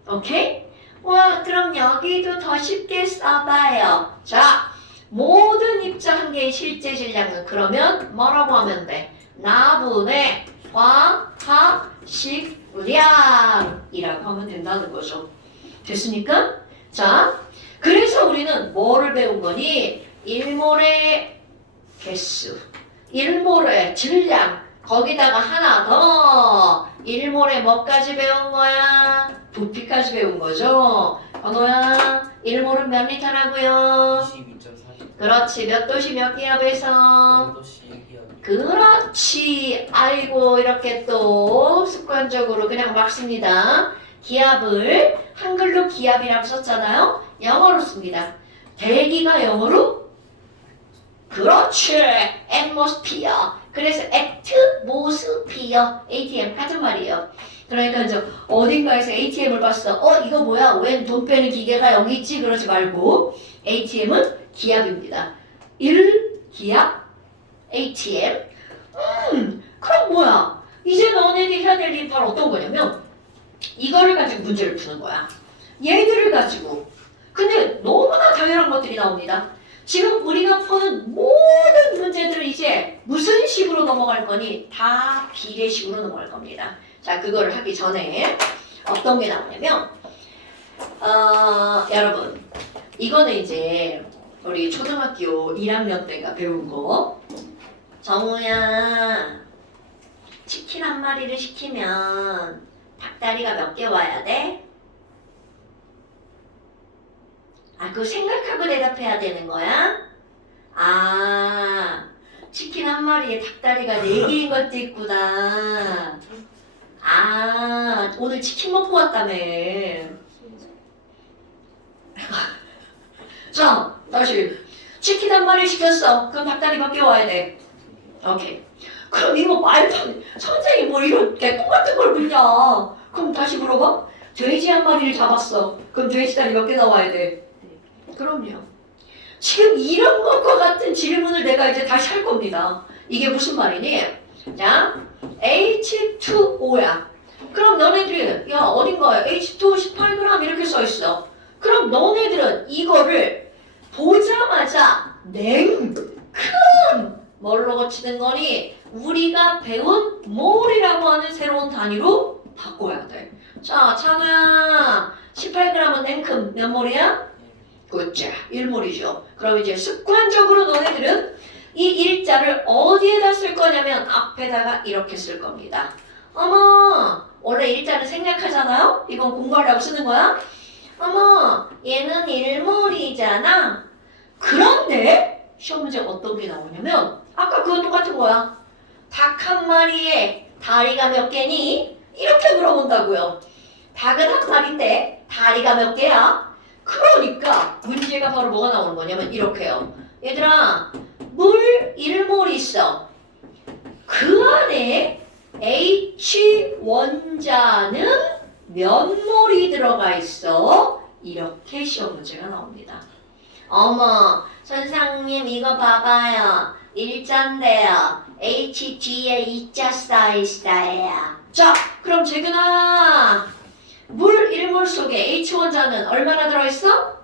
오케이? 와, 그럼 여기도 더 쉽게 써봐요. 자, 모든 입자 한 개의 실제 질량은 그러면 뭐라고 하면 돼? 나분의 화학식량이라고 하면 된다는 거죠. 됐습니까? 자, 그래서 우리는 뭐를 배운 거니? 1몰의 개수, 1몰의 질량, 거기다가 하나 더 1몰의 뭐까지 배운 거야? 부피까지 배운 거죠. 번호야, 1몰은 몇 리터라고요? 22.4리터. 그렇지, 몇 도시 몇 기압에서? 0도씨 기압. 그렇지. 아이고 이렇게 또 습관적으로 그냥 막 씁니다. 기압을 한글로 기압이라고 썼잖아요. 영어로 씁니다. 대기가 영어로? 그렇지. atmosphere. 그래서 atmosphere. ATM 같은 말이에요. 그러니까 이제 어딘가에서 ATM을 봤어. 이거 뭐야? 웬 돈 빼는 기계가 여기 있지? 그러지 말고 ATM은 기압입니다. 1기압 ATM. 그럼 뭐야? 이제 너네들이 해야 될 일이 바로 어떤 거냐면 이거를 가지고 문제를 푸는 거야. 얘들을 가지고. 근데 너무나 당연한 것들이 나옵니다. 지금 우리가 푸는 모든 문제들은 이제 무슨 식으로 넘어갈 거니? 다 비례식으로 넘어갈 겁니다. 자, 그거를 하기 전에 어떤 게 나오냐면 여러분 이거는 이제 우리 초등학교 1학년 때가 배운 거. 정우야, 치킨 한 마리를 시키면 닭다리가 몇 개 와야 돼? 그거 생각하고 대답해야 되는 거야? 치킨 한 마리에 닭다리가 4개인 것도 있구나. 오늘 치킨 먹고 왔다며. 자, 다시. 치킨 한 마리 시켰어. 그럼 닭다리 몇 개 와야 돼? 오케이. 그럼 이거 말도 안 돼. 선생님 뭐 이런 개꿈 같은 걸 묻냐. 그럼 다시 물어봐. 돼지 한 마리를 잡았어. 그럼 돼지 다리 몇 개 나와야 돼? 그럼요. 지금 이런 것과 같은 질문을 내가 이제 다시 할 겁니다. 이게 무슨 말이니? 자, H2O야. 그럼 너네들이 야 어딘가에 H2O 18g 이렇게 써있어. 그럼 너네들은 이거를 보자마자 큰 뭘로 고치는 거니? 우리가 배운 몰이라고 하는 새로운 단위로 바꿔야 돼. 자, 찬우야 18g은 냉큼 몇 몰이야? 굿자 1몰이죠. 그럼 이제 습관적으로 너네들은 이 일자를 어디에다 쓸 거냐면 앞에다가 이렇게 쓸 겁니다. 어머, 원래 일자는 생략하잖아요? 이건 공부하려고 쓰는 거야? 어머, 얘는 1몰이잖아. 그런데 시험 문제 어떤 게 나오냐면 아까 그거 똑같은 거야. 닭 한 마리에 다리가 몇 개니? 이렇게 물어본다고요. 닭은 한 마리인데 다리가 몇 개야? 그러니까 문제가 바로 뭐가 나오는 거냐면 이렇게요. 얘들아, 물 1몰이 있어. 그 안에 H 원자는 몇 몰이 들어가 있어? 이렇게 시험 문제가 나옵니다. 어머, 선생님 이거 봐봐요. 일자인데요. H 뒤에 2자 써있어요. 자, 그럼 재균아, 물 1몰 속에 H 원자는 얼마나 들어있어?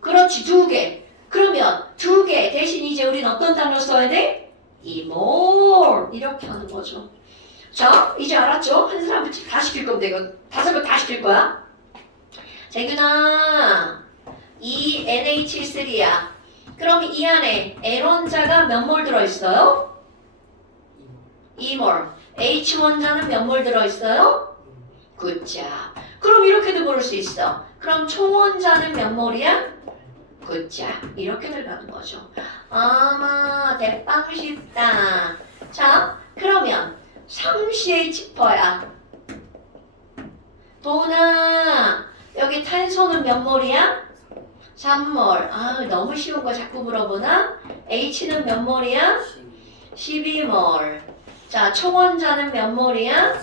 그렇지, 2개. 그러면 2개 대신 이제 우린 어떤 단어 써야 돼? 2몰. 이렇게 하는 거죠. 자, 이제 알았죠? 한 사람 다 시킬 건데 이거 5명 다 시킬 거야. 재균아, 이 NH3야. 그럼 이 안에 N 원자가 몇 몰 들어있어요? 2몰. H 원자는 몇 몰 들어있어요? 굿자. 그럼 이렇게도 고를 수 있어. 그럼 총 원자는 몇 몰이야? 굿자. 이렇게 들어가는 거죠. 아마 대빵 쉽다. 자, 그러면 3CH4야. 도나, 여기 탄소는 몇 몰이야? 3몰. 아, 너무 쉬운 거 자꾸 물어보나? H는 몇 몰이야? 12몰. 자, 총 원자는 몇 몰이야?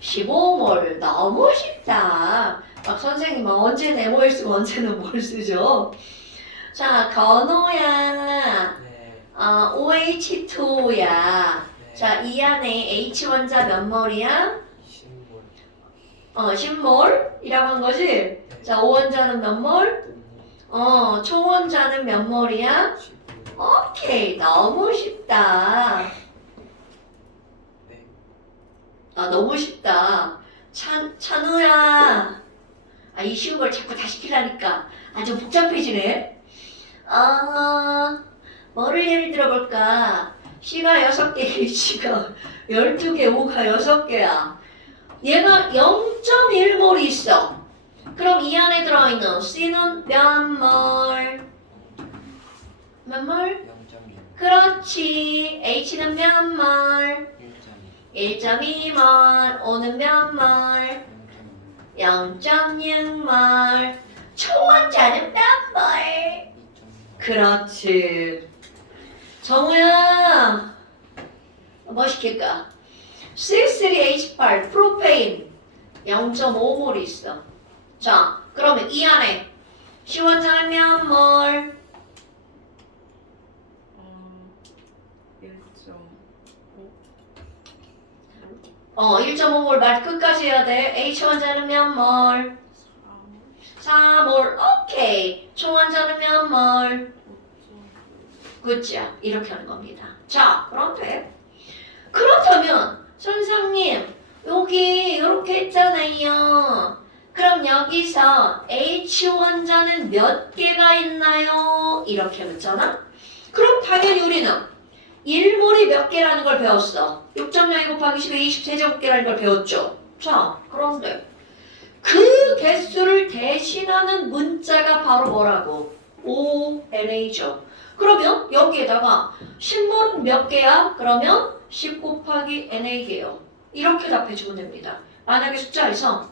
15몰. 너무 쉽다. 막 선생님 언제 네모를 쓰고 언제는 뭘 쓰죠? 자, 건호야. 네. OH2야. 네. 자, 이 안에 H 원자 몇 몰이야? 10몰. 10몰이라고 한 거지? 네. 자, 5원자는 몇 몰? 총 원자는 몇 몰이야? 15몰. 오케이, 너무 쉽다. 네. 아, 너무 쉽다. 찬우야. 아, 이 쉬운 걸 자꾸 다 시키라니까. 아, 좀 복잡해지네. 뭐를 예를 들어볼까? C가 6개, H가 12개, O가 6개야. 얘가 0.1몰이 있어. 그럼 이 안에 들어있는 C는 몇 몰? 몇 몰? 0.1. 그렇지. H는 몇 몰? 1.2. 1.2몰. O는 몇 몰? 0.6몰. 총 원자는 몇 몰? 2.2. 그렇지. 정우야, 뭐 시킬까? C3H8 프로페인 0.5몰이 있어. 자, 그러면 이 안에 C 원자는 몇 몰? 1.5 1.5몰 말 끝까지 해야 돼. H 원자는 몇 몰? 4몰. 오케이. 총 원자는 몇 몰? 5.5 굿자. 이렇게 하는 겁니다. 자, 그럼 돼. 그렇다면 선생님 여기 이렇게 했잖아요. 그럼 여기서 H 원자는 몇 개가 있나요? 이렇게 묻잖아. 그럼 당연히 우리는 1몰이 몇 개라는 걸 배웠어. 6.02 곱하기 10의 23제곱개라는 걸 배웠죠. 자, 그런데 그 개수를 대신하는 문자가 바로 뭐라고? ONA죠. 그러면 여기에다가 10몰은 몇 개야? 그러면 10 곱하기 NA개요. 이렇게 답해주면 됩니다. 만약에 숫자에서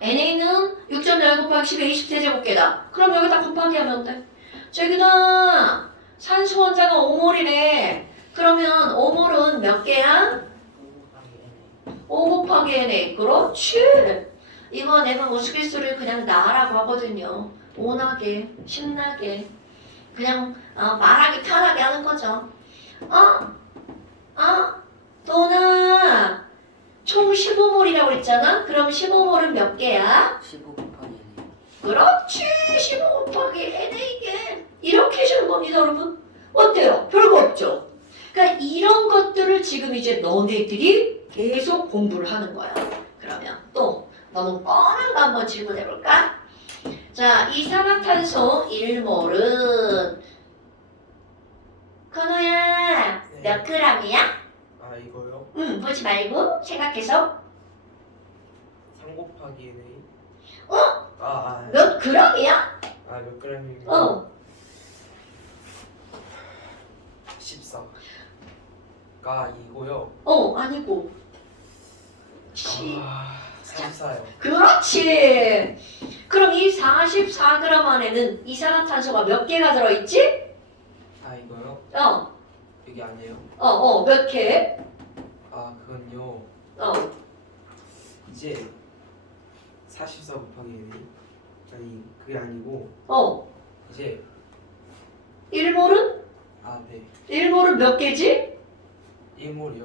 NA는 6.0 곱하기 10의 23제곱개다. 그럼 여기다 곱하기 하면 돼. 저기다 산소 원자가 5몰이래. 그러면 5몰은 몇 개야? 5 곱하기 NA. 그렇지. 이거 내가 우스갯소리를 그냥 나라고 하거든요. 5나게, 10나게. 그냥 말하기 편하게 하는 거죠. 도나 총 15몰이라고 그랬잖아? 그럼 15몰은 몇 개야? 15 곱하기 1. 그렇지. 15 곱하기 NA개. 이렇게 해주는 겁니다, 여러분. 어때요? 별거 없죠? 그러니까 이런 것들을 지금 이제 너네들이 계속 공부를 하는 거야. 그러면 또 너무 뻔한 거 한번 질문해볼까? 자, 이산화탄소 1몰은 건우야 네. 몇 g이야? 아, 이거요? 보지 말고 생각해서 3 곱하기 1. 어? 몇 g이야? 몇 그램이요? 14. 이거요. 아니고. 아, 44요. 그렇지. 그럼 이 44g 안에는 이산화탄소가 몇 개가 들어있지? 이거요? 여기 아니에요? 몇 개? 그건요. 이제 44 곱하기 1이 그게 아니고 이제 1몰은? 네. 1몰은 몇 개지? 1몰이요.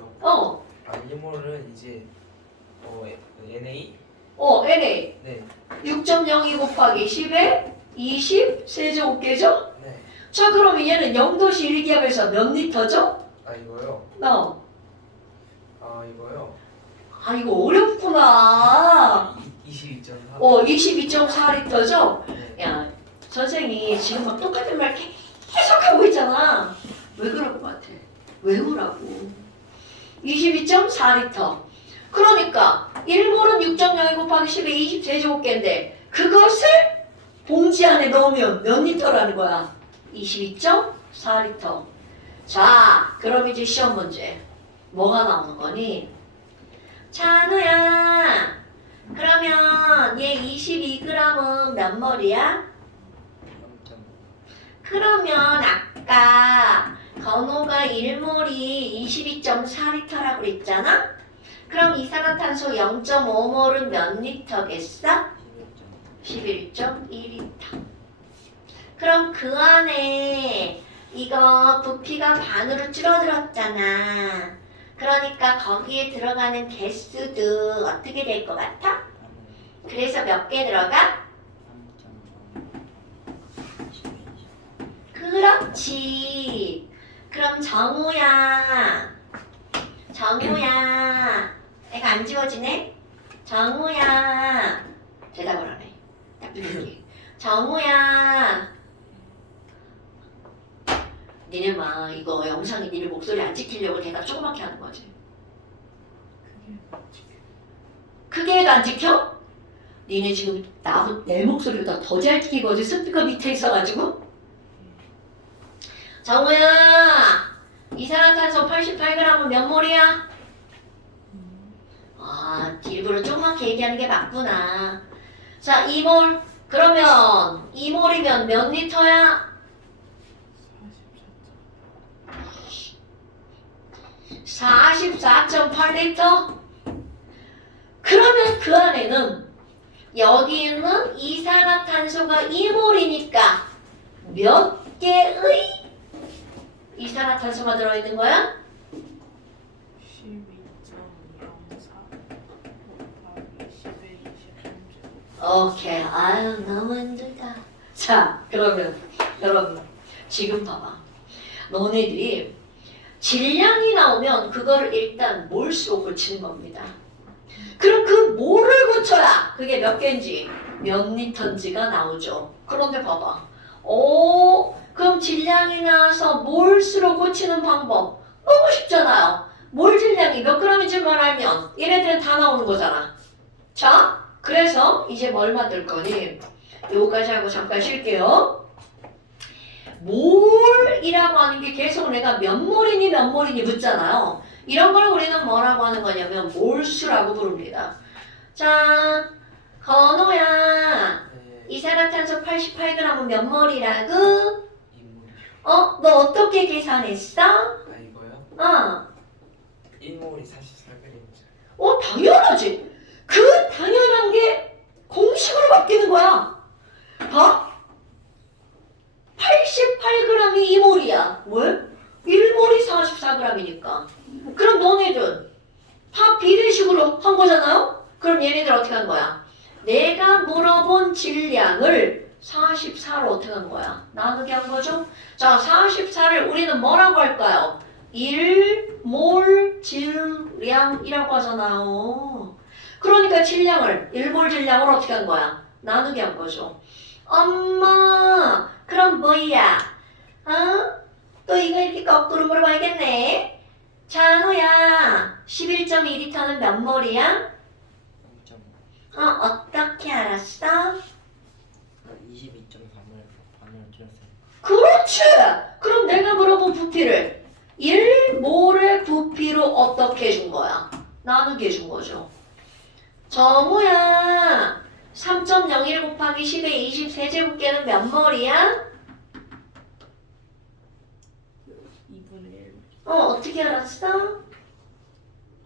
1몰은 이제 NA? NA. 네. 6.02 곱하기 10에 20 세제곱계죠? 네. 자, 그럼 얘는 0도시 1기압에서 몇 리터죠? 이거요. 이거요. 이거 어렵구나. 22.4. 22.4리터죠? 네. 야, 선생이 지금 막 똑같은 말 계속 하고 있잖아. 왜 그럴 것 같아? 외우라고. 22.4리터. 그러니까 1몰은 6.02 곱하기 10에 20 제곱계인데 그것을 봉지 안에 넣으면 몇 리터라는 거야? 22.4리터. 자, 그럼 이제 시험 문제. 뭐가 나오는 거니? 찬우야, 그러면 얘 22g은 몇 몰이야? 그러면 아까 건호가 1몰이 22.4리터라고 그랬잖아? 그럼 이산화탄소 0.5몰은 몇 리터겠어? 11.2리터. 그럼 그 안에 이거 부피가 반으로 줄어들었잖아. 그러니까 거기에 들어가는 개수도 어떻게 될 것 같아? 그래서 몇 개 들어가? 그렇지. 그럼 정우야, 애가 안 지워지네? 정우야, 대답을 안 해. 딱 이렇게. 정우야, 니네 막 이거 영상이 니네 목소리 안 찍히려고 대답 조그맣게 하는 거지. 크게 해도 안 찍혀? 니네 지금 내 목소리보다 더 잘 찍히거든. 스피커 밑에 있어가지고. 정우야, 이산화탄소 88g은 몇 몰이야? 일부러 조그맣게 얘기하는 게 맞구나. 자, 2몰. 그러면 2몰이면 몇 리터야? 44.8리터? 그러면 그 안에는 여기 있는 이산화탄소가 2몰이니까 몇 개의 이산화탄소가 들어있는 거야? 12.04 곱하기 10에 23. 오케이. 아유, 너무 힘들다. 자, 그러면 여러분 지금 봐봐. 너네들이 질량이 나오면 그거를 일단 몰수로 고치는 겁니다. 그럼 그 몰을 고쳐야 그게 몇 개인지 몇 리터인지가 나오죠. 그런데 봐봐. 그럼 질량이 나와서 몰수로 고치는 방법 너무 쉽잖아요. 몰 질량이 몇 g인지만 알면 얘네들은 다 나오는 거잖아. 자, 그래서 이제 뭘 만들 거니? 요거까지 하고 잠깐 쉴게요. 몰이라고 하는 게 계속 내가 몇 몰이니 묻잖아요. 이런 걸 우리는 뭐라고 하는 거냐면 몰수라고 부릅니다. 자, 건호야, 네. 이산화탄소 88g은 몇 몰이라고? 2몰. 너 어떻게 계산했어? 이거요? 1몰이 44g이죠. 당연하지. 그 당연한 게 공식으로 바뀌는 거야. 봐. 88g이 2몰이야. 왜? 1몰이 44g이니까. 그럼 너네들 다 비례식으로 한 거잖아요? 그럼 얘네들 어떻게 한 거야? 내가 물어본 질량을 44로 어떻게 한 거야? 나누게 한 거죠? 자, 44를 우리는 뭐라고 할까요? 1몰 질량이라고 하잖아요. 그러니까 질량을 1몰 질량으로 어떻게 한 거야? 나누게 한 거죠. 엄마, 그럼 뭐야? 또 이거 이렇게 거꾸로 물어봐야겠네. 찬우야, 11.2리터는 몇 몰이야? 0.5. 어떻게 알았어? 22.3을 반으로 줄였어요. 그렇지! 그럼 내가 물어본 부피를 1몰의 부피 개수로 어떻게 준 거야? 나누게 해준 거죠. 정우야, 3.01 곱하기 10의 23제곱계는 몇 몰이야? 2분의 1. 어떻게 알았어?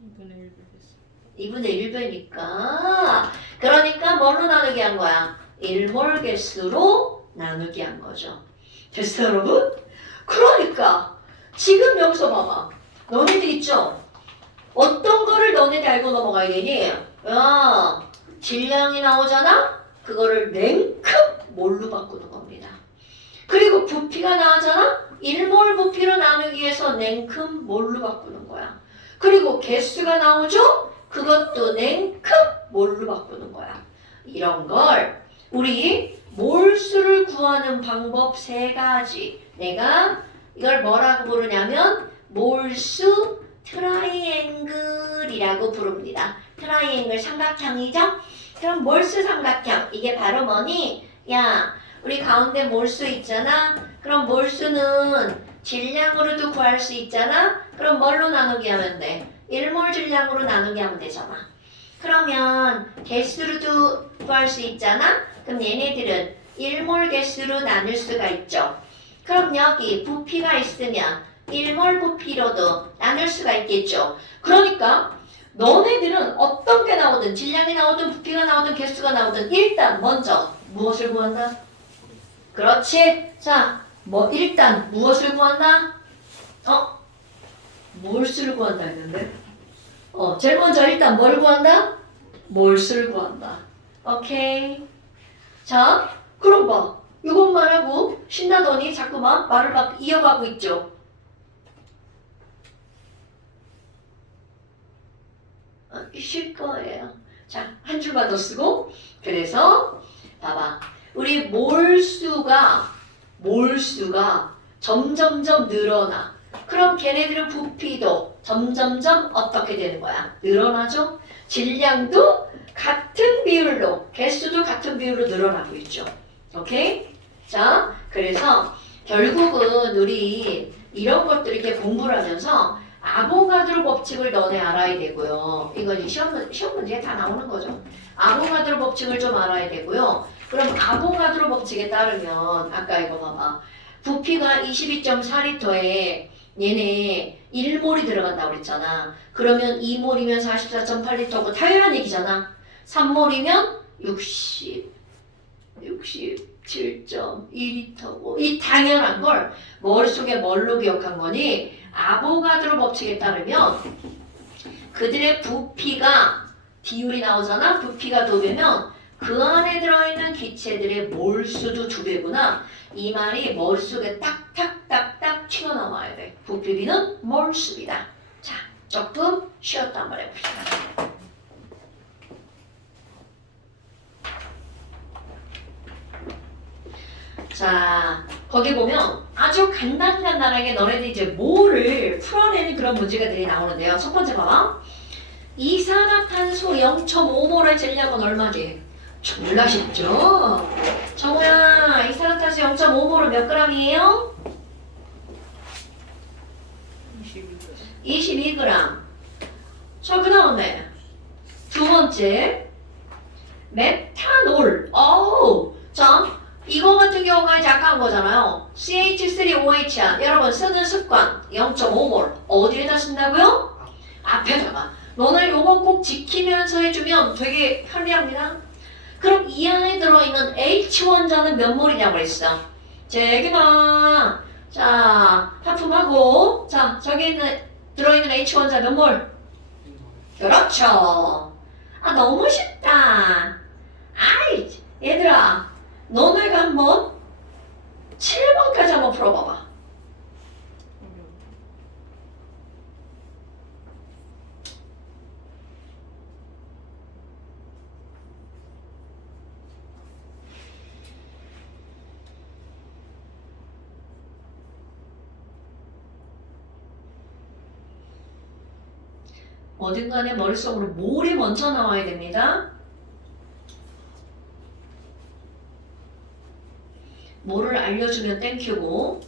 2분의 1을 했어. 2분의 1배니까. 그러니까 뭘로 나누게 한 거야? 1몰 개수로 나누게 한 거죠. 됐어, 여러분? 그러니까 지금 여기서 봐봐. 너네들 있죠? 어떤 거를 너네들 알고 넘어가야 되니? 질량이 나오잖아? 그거를 냉큼 몰로 바꾸는 겁니다. 그리고 부피가 나오잖아? 1몰 부피로 나누기 위해서 냉큼 몰로 바꾸는 거야. 그리고 개수가 나오죠? 그것도 냉큼 몰로 바꾸는 거야. 이런 걸 우리 몰수를 구하는 방법 3가지. 내가 이걸 뭐라고 부르냐면 몰수 트라이앵글이라고 부릅니다. 트라이앵글 삼각형이죠? 그럼 몰수 삼각형 이게 바로 뭐니? 야, 우리 가운데 몰수 있잖아? 그럼 몰수는 질량으로도 구할 수 있잖아? 그럼 뭘로 나누게 하면 돼? 1몰 질량으로 나누게 하면 되잖아. 그러면 개수로도 구할 수 있잖아? 그럼 얘네들은 1몰 개수로 나눌 수가 있죠. 그럼 여기 부피가 있으면 1몰 부피로도 나눌 수가 있겠죠. 그러니까 너네들은 어떤 게 나오든 질량이 나오든 부피가 나오든 개수가 나오든 일단 먼저 무엇을 구한다? 그렇지. 자, 일단 무엇을 구한다? 몰수를 구한다 했는데 제일 먼저 일단 뭘 구한다? 몰수를 구한다. 오케이. 자, 그럼 봐. 이것만 하고 신나더니 자꾸만 말을 막 이어가고 있죠. 쉴 거예요. 자, 한 줄만 더 쓰고 그래서 봐봐. 우리 몰수가 점점점 늘어나. 그럼 걔네들은 부피도 점점점 어떻게 되는 거야? 늘어나죠? 질량도 같은 비율로, 개수도 같은 비율로 늘어나고 있죠. 오케이? 자, 그래서 결국은 우리 이런 것들 이렇게 공부를 하면서 아보가드로 법칙을 너네 알아야 되고요. 이건 시험 문제에 다 나오는 거죠. 아보가드로 법칙을 좀 알아야 되고요. 그럼 아보가드로 법칙에 따르면 아까 이거 봐봐. 부피가 22.4리터에 얘네 1몰이 들어간다고 그랬잖아. 그러면 2몰이면 44.8리터고 당연한 얘기잖아. 3몰이면 67.2리터고 이 당연한 걸 머릿속에 뭘로 기억한 거니? 아보가드로 법칙에 따르면 그들의 부피가 비율이 나오잖아. 부피가 2배면 그 안에 들어있는 기체들의 몰수도 2배구나. 이 말이 머릿속에 딱딱딱딱 튀어나와야 돼. 부피비는 몰수비다. 자, 조금 쉬었다 한번 해봅시다. 자, 거기 보면 아주 간단하게 너네들이 이제 뭐를 풀어내는 그런 문제가들이 나오는데요. 첫 번째 봐봐. 이산화탄소 0.5몰의 질량은 얼마지? 졸라 쉽죠? 정우야, 이산화탄소 0.5몰은 몇 g이에요? 22g. 자, 그 다음에 두 번째 메탄올. 자, 이거 같은 경우가 이제 아까 한 거잖아요. CH3OH야. 여러분 쓰는 습관 0.5몰 어디에다 쓴다고요? 앞에다가. 너네 요거 꼭 지키면서 해주면 되게 편리합니다. 그럼 이 안에 들어있는 H 원자는 몇 몰이냐고 그랬어. 제기만. 자, 하품하고. 자, 저기 들어있는 H 원자 몇 몰? 그렇죠. 너무 쉽다. 아이, 얘들아. 너네가 한번 7번까지 한번 풀어봐봐. 뭐든 간에 머릿속으로 몰이 먼저 나와야 됩니다. 뭐를 알려주면 땡큐고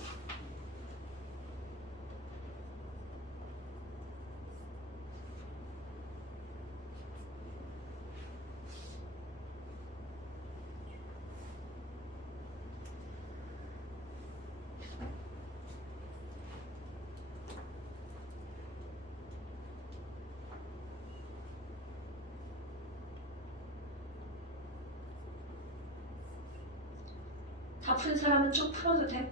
다 푼 사람은 쭉 풀어도 돼.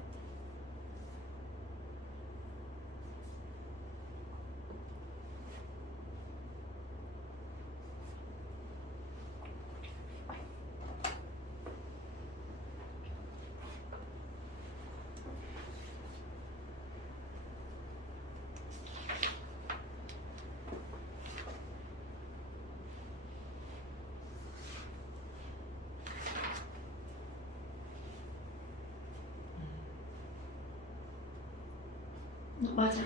맞아.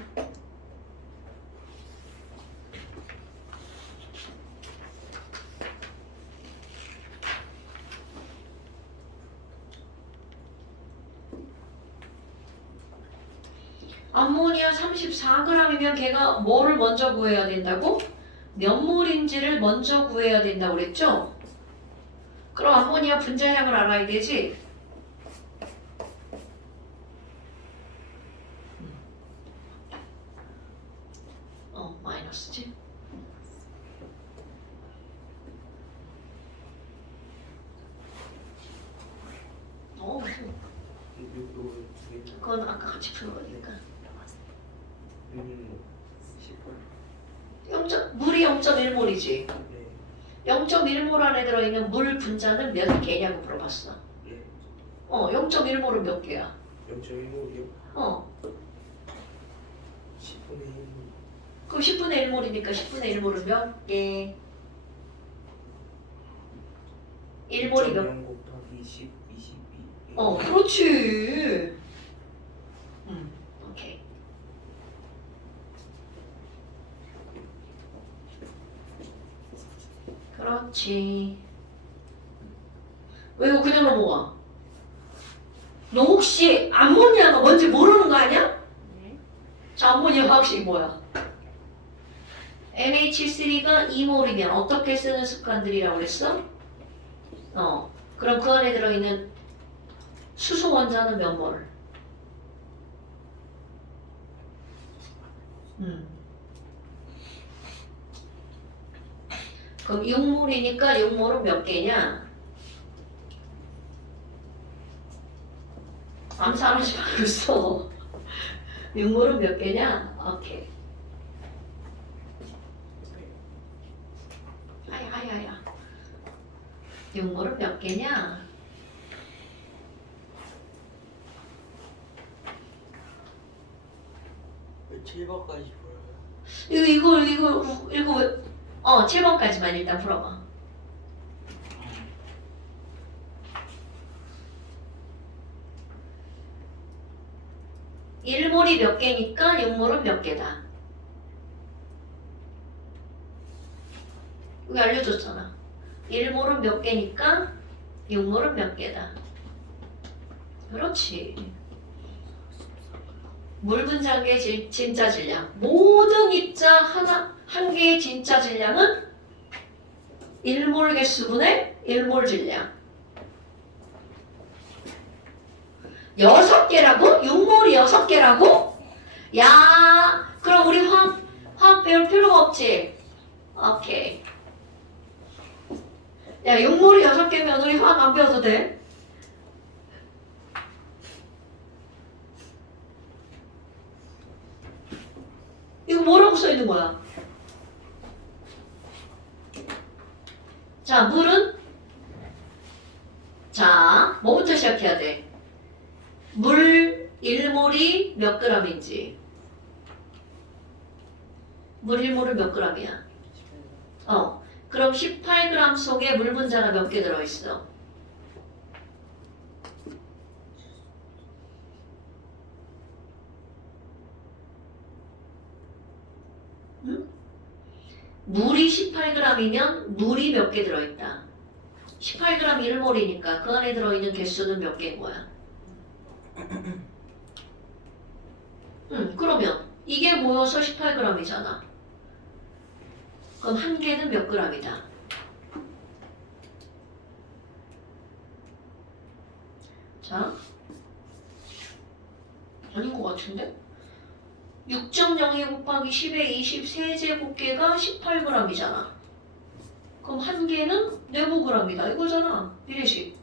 암모니아 34g이면 걔가 뭐를 먼저 구해야 된다고? 몇 몰인지를 먼저 구해야 된다고 그랬죠? 그럼 암모니아 분자량을 알아야 되지? 마이너스지? 요거 두 개. 그건 아까 같이 푼 거니까. 10번. 물이 0.1몰이지. 네. 0.1몰 안에 들어있는 물 분자는 몇 개냐고 물어봤어. 예. 0.1몰은 몇 개야? 0.1몰이요. 10분의 1몰. 그럼 10분의 1몰이니까 10분의 1몰은 몇 개? 1몰이 몇? 0 곱하기 10, 22. 그렇지. 오케이. 그렇지. 왜 이거 그냥 넘어가? 너 혹시 암모니아가 뭔지 모르는 거 아니야? 네. 자, 암모니아 화학식이 뭐야? NH3가 2몰이면 어떻게 쓰는 습관들이라고 그랬어? 그럼 그 안에 들어있는 수소 원자는 몇 몰? 그럼 6몰이니까 6몰은 몇 개냐? 암산하지 말고 써. 6몰은 몇 개냐? 오케이. 아야. 6몰은 몇 개냐? 왜 7번까지 보여요? 이거 7번까지만 일단 풀어봐. 1몰이 몇 개니까 6몰은 몇 개다. 여기 알려줬잖아. 1몰은 몇 개니까 6몰은 몇 개다. 그렇지. 물 분자의 진짜 질량. 모든 입자 한 개의 진짜 질량은 1몰 개수분의 1몰 질량. 6개라고? 6몰이 6개라고? 야, 그럼 우리 화학 배울 필요가 없지? 오케이. 야, 6몰이 6개면 우리 화학 안 배워도 돼? 이거 뭐라고 써 있는 거야? 자, 물은? 자, 뭐부터 시작해야 돼? 물 1몰이 몇 g인지. 물 1몰은 몇 g이야? 그럼 18g 속에 물 분자가 몇 개 들어있어? 응? 물이 18g이면 물이 몇 개 들어있다? 18g 1몰이니까 그 안에 들어있는 개수는 몇 개인 거야? 그러면 이게 모여서 18g이잖아. 그럼 한 개는 몇 g이다? 자, 아닌 것 같은데? 6.02 곱하기 10의 20 세제곱계가 18g이잖아. 그럼 한 개는 네모g이다 이거잖아. 비례식.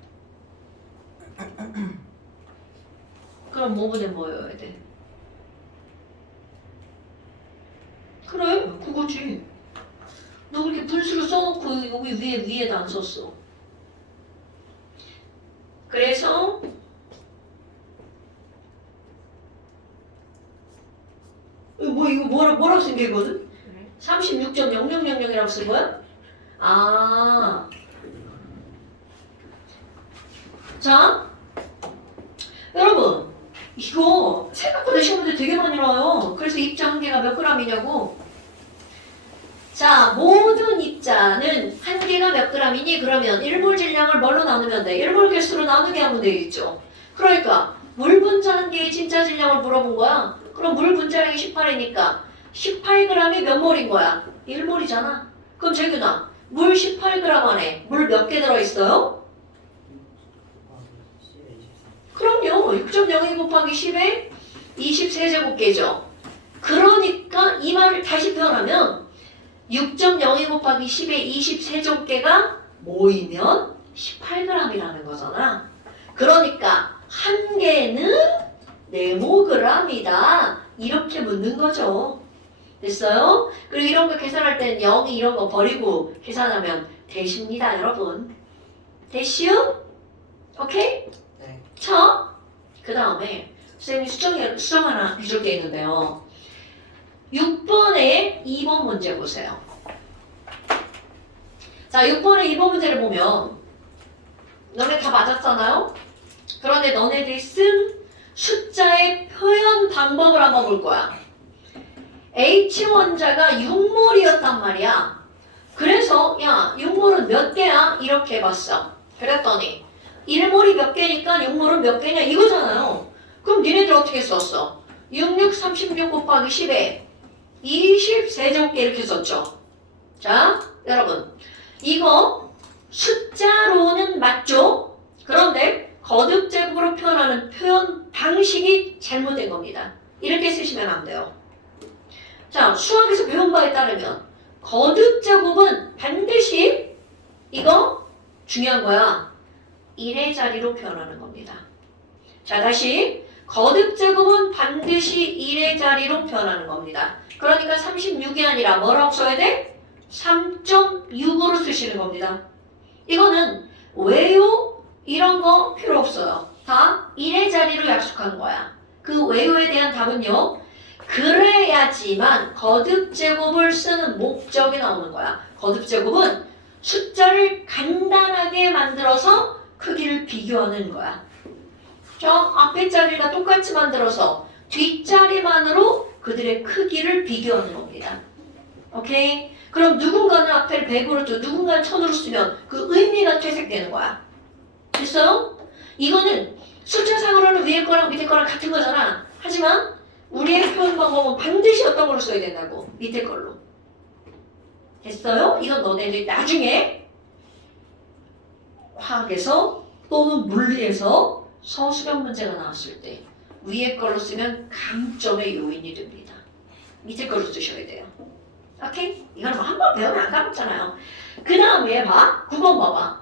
그럼 뭐분의 뭐여야 돼? 그래, 그거지. 너 그렇게 분수를 써놓고 여기 위에다 안 썼어. 그래서 이거 뭐라고 쓴 게 있거든? 그래? 36.0000이라고 쓴 거야? 아. 자, 여러분, 이거 생각보다 시험 문제 되게 많이 나와요. 그래서 입자 한 개가 몇 g이냐고. 자, 모든 입자는 한 개가 몇 g이니? 그러면 1몰 질량을 뭘로 나누면 돼? 1몰 개수로 나누게 하면 되겠죠. 그러니까 물 분자 한 개의 진짜 질량을 물어본 거야. 그럼 물 분자량이 18이니까 18g이 몇 몰인 거야? 1몰이잖아. 그럼 재균아, 물 18g 안에 물 몇 개 들어있어요? 그럼요. 6.02 곱하기 10에 23제곱개죠. 그러니까 이 말을 다시 표현하면 6.02 곱하기 10에 23제곱개가 모이면 18g이라는 거잖아. 그러니까 한 개는 네모그램이다. 이렇게 묻는 거죠. 됐어요? 그리고 이런 거 계산할 때는 0이 이런 거 버리고 계산하면 되십니다, 여러분. 되시오? 오케이? 네. 그 다음에 선생님이 수정 하나 해줄 게 있는데요. 6번에 2번 문제 보세요. 자, 6번에 2번 문제를 보면 너네 다 맞았잖아요? 그런데 너네들이 쓴 숫자의 표현 방법을 한번 볼 거야. H 원자가 6몰이었단 말이야. 그래서 야, 6몰은 몇 개야? 이렇게 해봤어. 그랬더니 1몰이 몇 개니까 6몰은 몇 개냐 이거잖아요. 그럼 니네들 어떻게 썼어? 36 곱하기 10에 23제곱개 이렇게 썼죠. 자, 여러분 이거 숫자로는 맞죠? 그런데 거듭제곱으로 표현하는 표현 방식이 잘못된 겁니다. 이렇게 쓰시면 안 돼요. 자, 수학에서 배운 바에 따르면 거듭제곱은 반드시 이거 중요한 거야. 1의 자리로 표현하는 겁니다. 자, 다시 거듭제곱은 반드시 1의 자리로 표현하는 겁니다. 그러니까 36이 아니라 뭐라고 써야 돼? 3.6으로 쓰시는 겁니다. 이거는 왜요? 이런 거 필요 없어요. 다 1의 자리로 약속한 거야. 그 왜요에 대한 답은요. 그래야지만 거듭제곱을 쓰는 목적이 나오는 거야. 거듭제곱은 숫자를 간단하게 만들어서 크기를 비교하는 거야. 저 앞에 자리가 똑같이 만들어서 뒷자리만으로 그들의 크기를 비교하는 겁니다. 오케이? 그럼 누군가는 앞에를 100으로 또 누군가는 1000으로 쓰면 그 의미가 퇴색되는 거야. 됐어요? 이거는 숫자상으로는 위에 거랑 밑에 거랑 같은 거잖아. 하지만 우리의 표현 방법은 반드시 어떤 걸로 써야 된다고? 밑에 걸로. 됐어요? 이건 너네들 나중에 화학에서 또는 물리에서 서술형 문제가 나왔을 때 위에 걸로 쓰면 강점의 요인이 됩니다. 밑에 걸로 쓰셔야 돼요. 오케이? 이건 뭐 한 번 배우면 안 까먹잖아요. 그 다음에 봐. 9번 봐봐.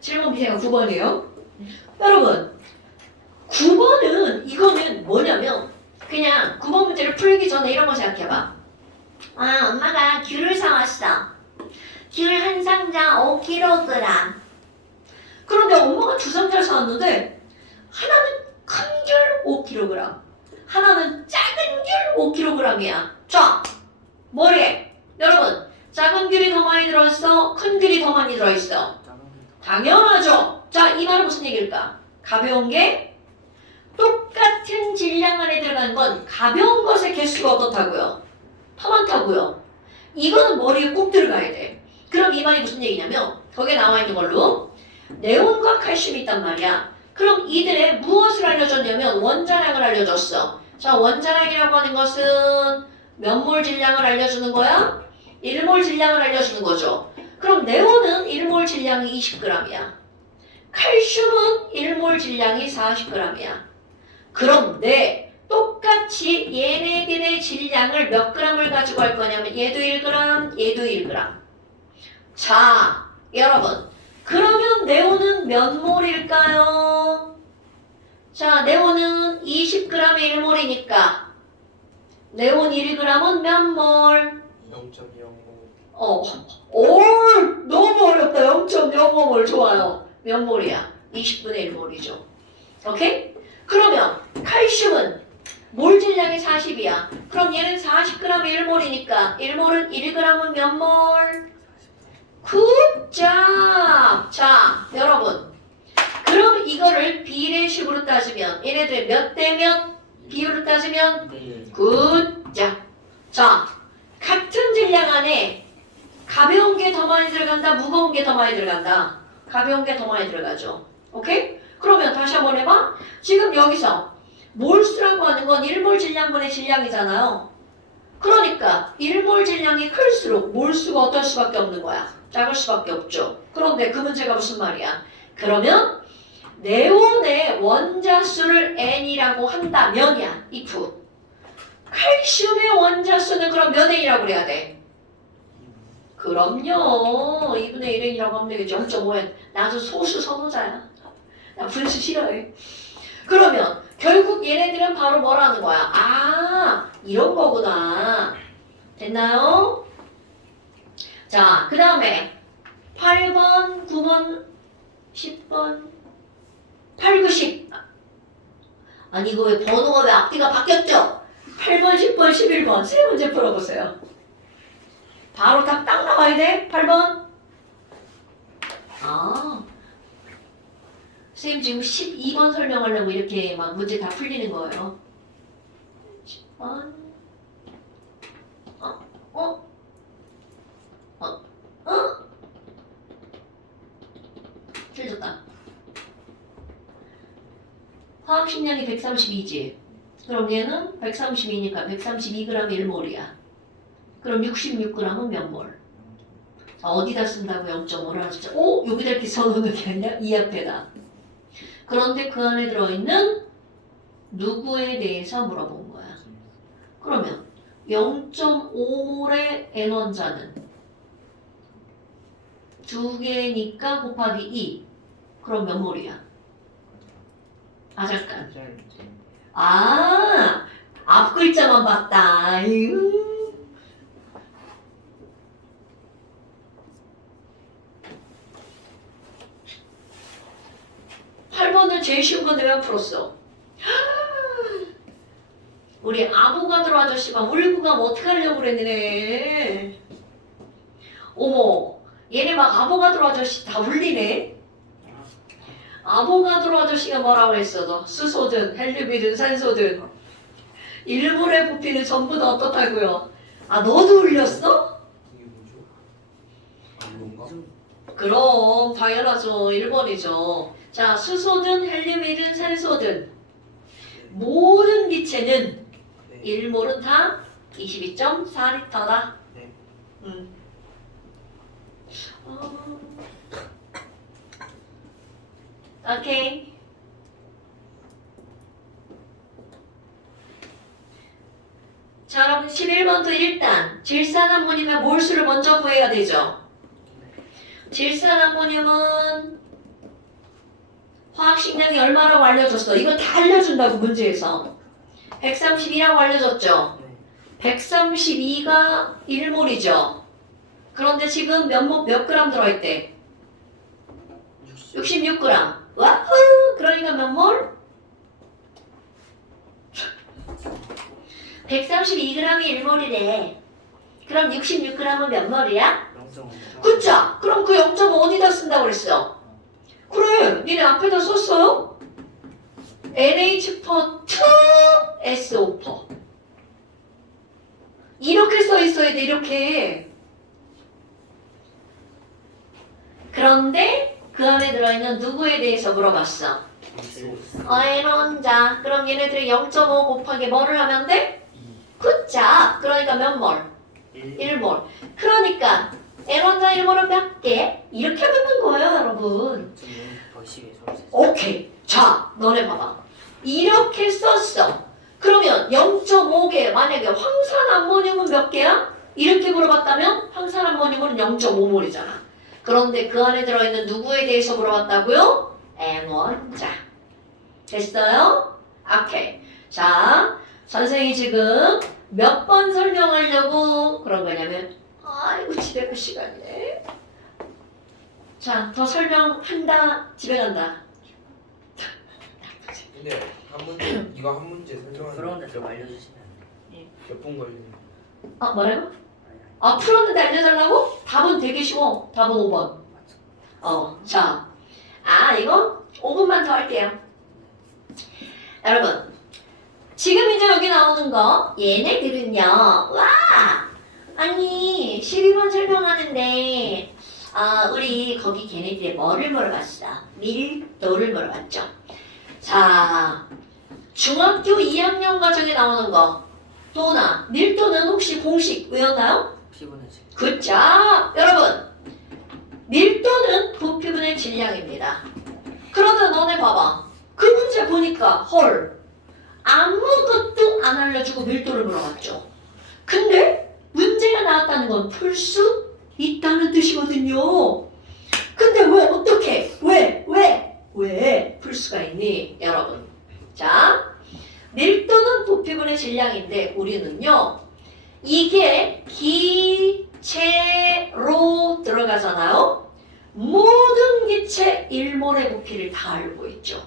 7번 밑에가 9번이에요. 여러분 9번은 이거는 뭐냐면 그냥 9번 문제를 풀기 전에 이런 거 생각해봐. 아, 엄마가 귤을 사왔어. 귤 한 상자 5kg. 그런데 엄마가 두 상자를 사왔는데 하나는 큰 귤 5kg, 하나는 작은 귤 5kg이야. 자, 뭐래? 여러분, 작은 귤이 더 많이 들어있어? 큰 귤이 더 많이 들어있어? 당연하죠. 자, 이 말은 무슨 얘기일까? 가벼운 게 똑같은 질량 안에 들어간 건 가벼운 것의 개수가 어떻다고요? 더 많다고요. 이거는 머리에 꼭 들어가야 돼. 그럼 이 말이 무슨 얘기냐면 거기에 나와 있는 걸로 네온과 칼슘이 있단 말이야. 그럼 이들의 무엇을 알려줬냐면 원자량을 알려줬어. 자, 원자량이라고 하는 것은 몇 몰 질량을 알려주는 거야? 1몰 질량을 알려주는 거죠. 그럼 네온은 1몰 질량이 20g이야. 칼슘은 1몰 질량이 40g이야. 그런데 똑같이 얘네들의 질량을 몇 g을 가지고 할 거냐면 얘도 1g, 얘도 1g. 자, 여러분. 그러면 네온은 몇 몰일까요? 자, 네온은 20g의 1몰이니까 네온 1g은 몇 몰? 0.05 너무 어렵다. 0.05몰 좋아요. 몇 몰이야? 20분의 1몰이죠. 오케이? 그러면 칼슘은 몰 질량이 40이야. 그럼 얘는 40g의 1몰이니까 1몰은 1g은 몇 몰? 굿잡! 자, 여러분. 그럼 이거를 비례식으로 따지면 얘네들 몇 대 몇 비율로 따지면 네. 굿잡. 자, 같은 질량 안에 가벼운 게 더 많이 들어간다, 무거운 게 더 많이 들어간다. 가벼운 게 더 많이 들어가죠. 오케이? 그러면 다시 한번 해봐. 지금 여기서 몰수라고 하는 건 1몰 질량분의 질량이잖아요. 그러니까 1몰 질량이 클수록 몰수가 어떨 수밖에 없는 거야. 작을 수밖에 없죠. 그런데 그 문제가 무슨 말이야? 그러면 네온의 원자수를 N이라고 한다면이야. if. 칼슘의 원자수는 그럼 몇 N이라고 그래야 돼? 그럼요. 2분의 1N이라고 하면 되겠죠. 0.5N. 나도 소수 선호자야. 나 분수 싫어해. 그러면 결국 얘네들은 바로 뭐라는 거야? 아, 이런 거구나. 됐나요? 자, 그 다음에 8번, 9번, 10번, 8, 9, 10. 아니 이거 왜 번호가 왜 앞뒤가 바뀌었죠? 8번, 10번, 11번 세 문제 풀어보세요. 바로 딱 나와야 돼. 8번. 아, 선생님 지금 12번 설명하려고 이렇게 막 문제 다 풀리는 거예요. 10번. 틀렸다. 화학식량이 132지. 그럼 얘는 132니까 132g 1몰이야. 그럼 66g은 몇 몰? 어디다 쓴다고 0.5를 하죠? 오! 여기다 이렇게 써놓는 게 아니라 이 앞에다. 그런데 그 안에 들어있는 누구에 대해서 물어본 거야. 그러면 0.5몰의 N원자는 2개니까 곱하기 2. 그럼 몇 몰이야? 아 잠깐. 아, 앞 글자만 봤다. 아유. 제일 쉬운 건 내가 풀었어. 우리 아보가드로 아저씨가 울고가 뭐 어떻게 하려고 그랬네. 어머, 얘네 막 아보가드로 아저씨 다 울리네. 아보가드로 아저씨가 뭐라고 했어? 너 수소든 헬륨이든 산소든 일몰의 부피는 전부 다 어떻다고요? 아, 너도 울렸어? 이게 뭐죠? 이건가? 그럼 당연하죠. 1번이죠. 자, 수소든 헬륨이든 산소든 모든 기체는 네. 1몰은 다 22.4리터다. 네. 오케이. 자, 여러분 11번도 일단 질산암모늄의 몰수를 먼저 구해야 되죠. 질산암모늄은 화학식량이 얼마라고 알려줬어? 이거 다 알려준다고 문제에서. 132라고 알려줬죠. 네. 132가 1몰이죠. 그런데 지금 몇 그램 들어있대? 66g. 와후! 그러니까 몇 몰? 132g이 1몰이래. 그럼 66g은 몇 몰이야? 0.5 그쵸? 그럼 그 0.5 어디다 쓴다고 그랬어? 그래, 니네 앞에다 썼어요? NH2SO4 이렇게 써 있어야 돼, 이렇게. 그런데 그 안에 들어있는 누구에 대해서 물어봤어? N원자. 그럼 얘네들이 0.5 곱하기 뭐를 하면 돼? 그자. 그러니까 몇 몰? 1몰. 그러니까 N원자 1몰은 몇 개? 이렇게 붙는 거예요, 여러분. 오케이. 자, 너네 봐봐. 이렇게 썼어. 그러면 0.5개, 만약에 황산암모늄은 몇 개야? 이렇게 물어봤다면 황산암모늄은 0.5몰이잖아. 그런데 그 안에 들어있는 누구에 대해서 물어봤다고요? N원자. 됐어요? 오케이. 자, 선생님이 지금 몇 번 설명하려고 그런 거냐면, 아이고, 집에 갈 시간이네. 자, 더 설명한다, 집에 간다. 근데 한 문제 이거 한 문제 설명하는 그런데 좀 알려주시면 안 돼요? 몇분 걸리는? 뭐라고? 아니, 아, 풀었는데 알려달라고? 답은 되게 쉬워. 답은 5번. 자. 이거 5분만 더 할게요. 여러분. 지금 이제 여기 나오는 거, 얘네들은요, 와! 아니, 12번 설명하는데, 우리 거기 걔네들의 뭐를 물어봤어? 밀도를 물어봤죠. 자, 중학교 2학년 과정에 나오는 거, 도나, 밀도는 혹시 공식 외웠나요? 피곤해지. 굿잡! 여러분, 밀도는 부피분의 질량입니다. 그러다 너네 봐봐. 그 문제 보니까 헐, 아무것도 안 알려주고 밀도를 물어봤죠. 근데 문제가 나왔다는 건 풀 수 있다는 뜻이거든요. 근데 왜 어떻게 왜 풀 수가 있니 여러분? 자, 밀도는 부피분의 질량인데 우리는요, 이게 기체로 들어가잖아요. 모든 기체 1몰의 부피를 다 알고 있죠.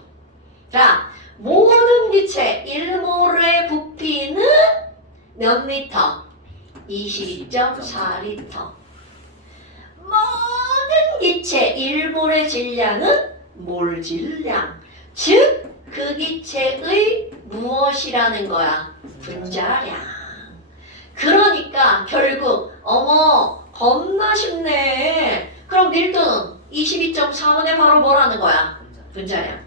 자, 모든 기체 1몰의 부피는 몇 리터? 22.4리터. 모든 기체 1몰의 질량은 몰 질량. 즉, 그 기체의 무엇이라는 거야? 분자량. 그러니까 결국 겁나 쉽네. 그럼 밀도는 22.4분의 바로 뭐라는 거야? 분자량.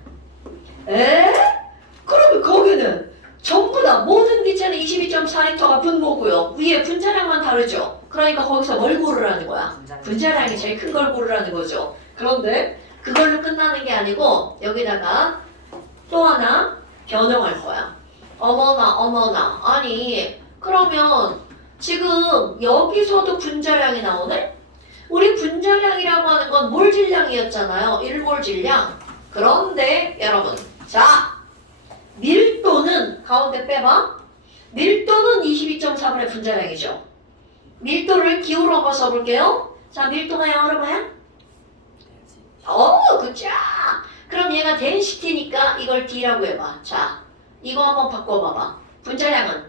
그러면 거기는 전부 다 모든 기체는 22.4리터가 분모고요. 위에 분자량만 다르죠. 그러니까 거기서 뭘 고르라는 거야? 분자량이 제일 큰 걸 고르라는 거죠. 그런데 그걸로 끝나는 게 아니고 여기다가 또 하나 변형할 거야. 어머나. 아니, 그러면 지금 여기서도 분자량이 나오네? 우리 분자량이라고 하는 건 몰 질량이었잖아요. 1몰 질량. 그런데 여러분, 자, 밀도는 가운데 빼봐. 밀도는 22.4분의 분자량이죠. 밀도를 기호로 한번 써볼게요. 자, 밀도가 영어로 뭐야? 그쵸? 그럼 얘가 density니까 이걸 D라고 해봐. 자, 이거 한번 바꿔봐봐. 분자량은?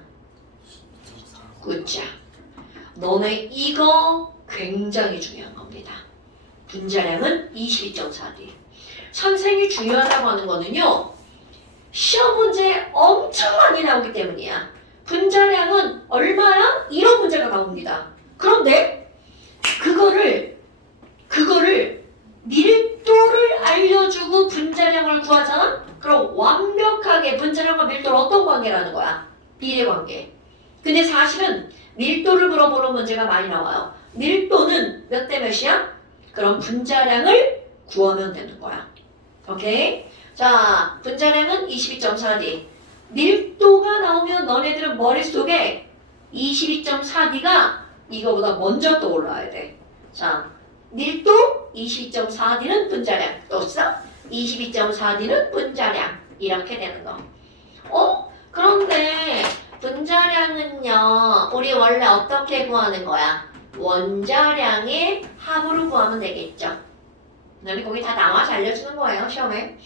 그쵸? 너네 이거 굉장히 중요한 겁니다. 분자량은 22.4D. 선생이 중요하다고 하는 거는요, 시험 문제에 엄청 많이 나오기 때문이야. 분자량은 얼마야? 이런 문제가 나옵니다. 그런데 그거를 밀도를 알려주고 분자량을 구하잖아? 그럼 완벽하게 분자량과 밀도를 어떤 관계라는 거야? 비례관계. 근데 사실은 밀도를 물어보는 문제가 많이 나와요. 밀도는 몇 대 몇이야? 그럼 분자량을 구하면 되는 거야. 오케이? 자, 분자량은 22.4D. 밀도가 나오면 너네들은 머릿속에 22.4D가 이거보다 먼저 떠올라야 돼. 자, 밀도 22.4D는 분자량. 또 써? 22.4D는 분자량. 이렇게 되는 거. 그런데 분자량은요, 우리 원래 어떻게 구하는 거야? 원자량의 합으로 구하면 되겠죠. 너네 거기 다 나와서 알려주는 거예요, 시험에.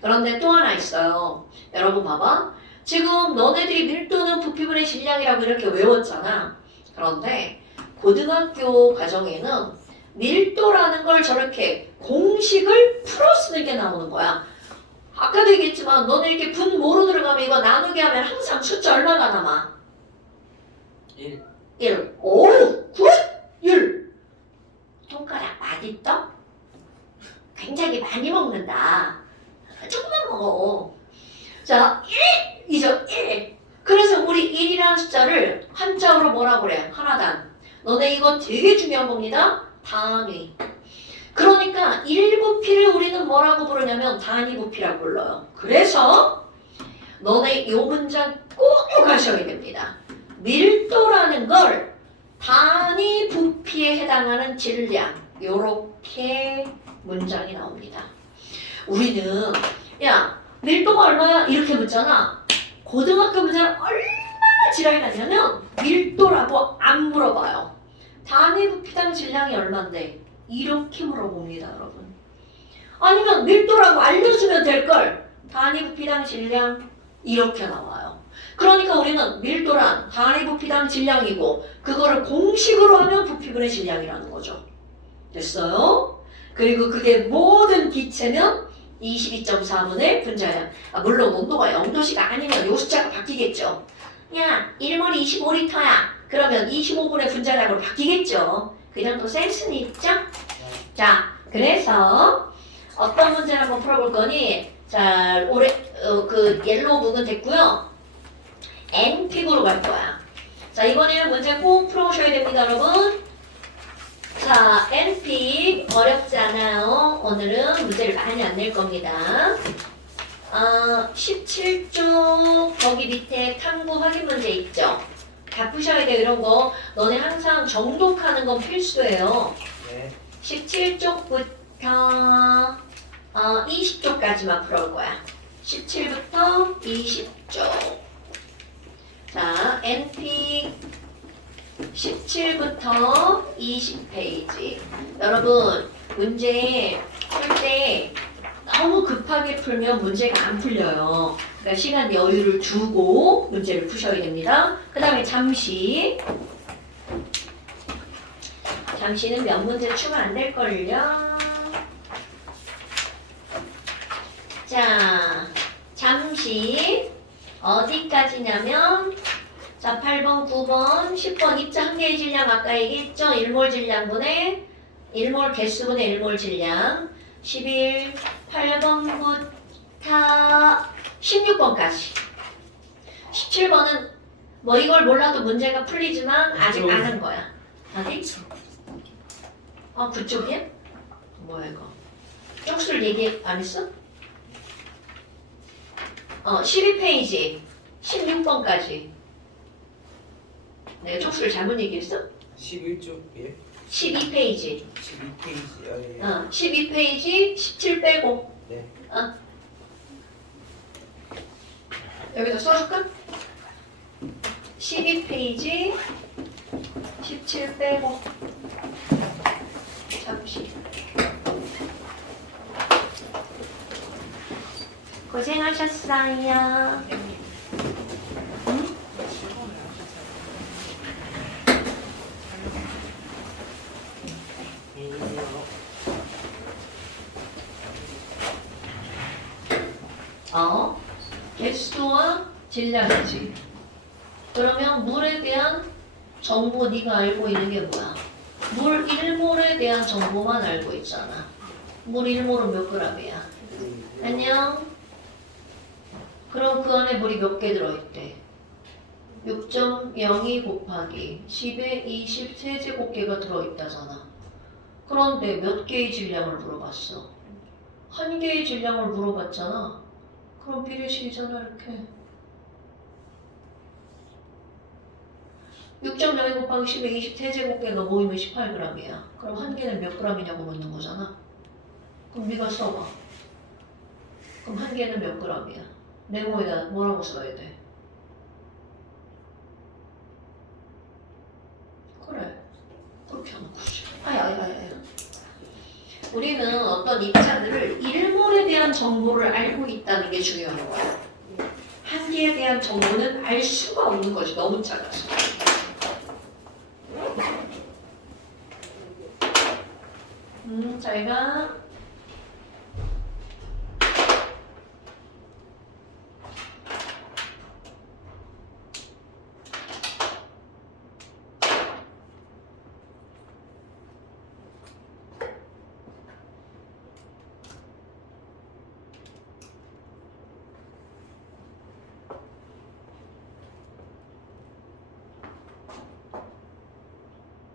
그런데 또 하나 있어요. 여러분 봐봐. 지금 너네들이 밀도는 부피분의 질량이라고 이렇게 외웠잖아. 그런데 고등학교 과정에는 밀도라는 걸 저렇게 공식을 풀어 쓰는 게 나오는 거야. 아까도 얘기했지만 너네 이렇게 분모로 들어가면 이거 나누게 하면 항상 숫자 얼마가 남아? 1. 1. 오! 굿! 1. 손가락 많이 떠? 굉장히 많이 먹는다. 조금만 먹어. 자, 1이죠. 1. 그래서 우리 1이라는 숫자를 한자어로 뭐라고 그래? 하나단. 너네 이거 되게 중요한 겁니다. 단위. 그러니까 1부피를 우리는 뭐라고 부르냐면 단위 부피라고 불러요. 그래서 너네 이 문장 꼭 하셔야 됩니다. 밀도라는 걸 단위 부피에 해당하는 질량. 요렇게 문장이 나옵니다. 우리는 야, 밀도가 얼마야? 이렇게 묻잖아. 고등학교 문제는 얼마나 지랄이 나냐면 밀도라고 안 물어봐요. 단위 부피당 질량이 얼만데 이렇게 물어봅니다, 여러분. 아니면 밀도라고 알려주면 될걸. 단위 부피당 질량 이렇게 나와요. 그러니까 우리는 밀도란 단위 부피당 질량이고 그거를 공식으로 하면 부피분의 질량이라는 거죠. 됐어요? 그리고 그게 모든 기체면 22.4분의 분자량. 물론 온도가 0도씨가 아니면 요 숫자가 바뀌겠죠. 야, 1몰이 25리터야. 그러면 25분의 분자량으로 바뀌겠죠. 그 정도 센스는 있죠? 자, 그래서 어떤 문제를 한번 풀어볼 거니? 자, 그 옐로우북은 됐고요. N픽으로 갈 거야. 자, 이번에는 문제 꼭 풀어오셔야 됩니다, 여러분. 자, N픽 어렵지 않아요. 오늘은 문제를 많이 안 낼 겁니다. 17쪽 거기 밑에 탐구 확인 문제 있죠? 다 푸셔야 돼요, 이런 거. 너네 항상 정독하는 건 필수예요. 네. 17쪽부터 20쪽까지만 풀어올 거야. 17부터 20쪽. 자, N픽 17부터 20페이지. 여러분, 문제 풀 때 너무 급하게 풀면 문제가 안 풀려요. 그러니까 시간 여유를 두고 문제를 푸셔야 됩니다. 그 다음에 잠시는 몇 문제 추가 안 될걸요. 자, 잠시 어디까지냐면 자, 8번, 9번, 10번 입자 한 개의 질량 아까 얘기했죠? 1몰 질량분의 1몰 개수분의 1몰 질량 11, 8번부터 16번까지 17번은 뭐 이걸 몰라도 문제가 풀리지만 아직 안 한 거야. 어디? 그쪽이야? 뭐야 이거? 쪽수를 얘기 안 했어? 12페이지 16번까지 내가 쪽수를 잘못 얘기했어? 11쪽 예? 12페이지 12페이지 예. 12페이지 17 빼고 네. 여기다 써줄까? 12페이지 17 빼고 잠시 고생하셨어요. 응? 개수와 질량이지. 그러면 물에 대한 정보 네가 알고 있는 게 뭐야? 물 1몰에 대한 정보만 알고 있잖아. 물 1몰은 몇 g이야? 안녕? 그럼 그 안에 물이 몇 개 들어있대? 6.02 곱하기 10의 20 세제곱계가 들어있다잖아. 그런데 몇 개의 질량을 물어봤어? 한 개의 질량을 물어봤잖아. 그럼 비례식이잖아, 이렇게. 6.02 곱하기 10의 20 세제곱계가 모이면 18g이야. 그럼 한 개는 몇 g이냐고 묻는 거잖아. 그럼 네가 써봐. 그럼 한 개는 몇 g이야? 네모에다 뭐라고 써야 돼? 그래. 그렇게 하는 거지. 아야. 우리는 어떤 입자들을 일몰에 대한 정보를 알고 있다는 게 중요한 거야. 한계에 대한 정보는 알 수가 없는 거지. 너무 작아서. 잘 가.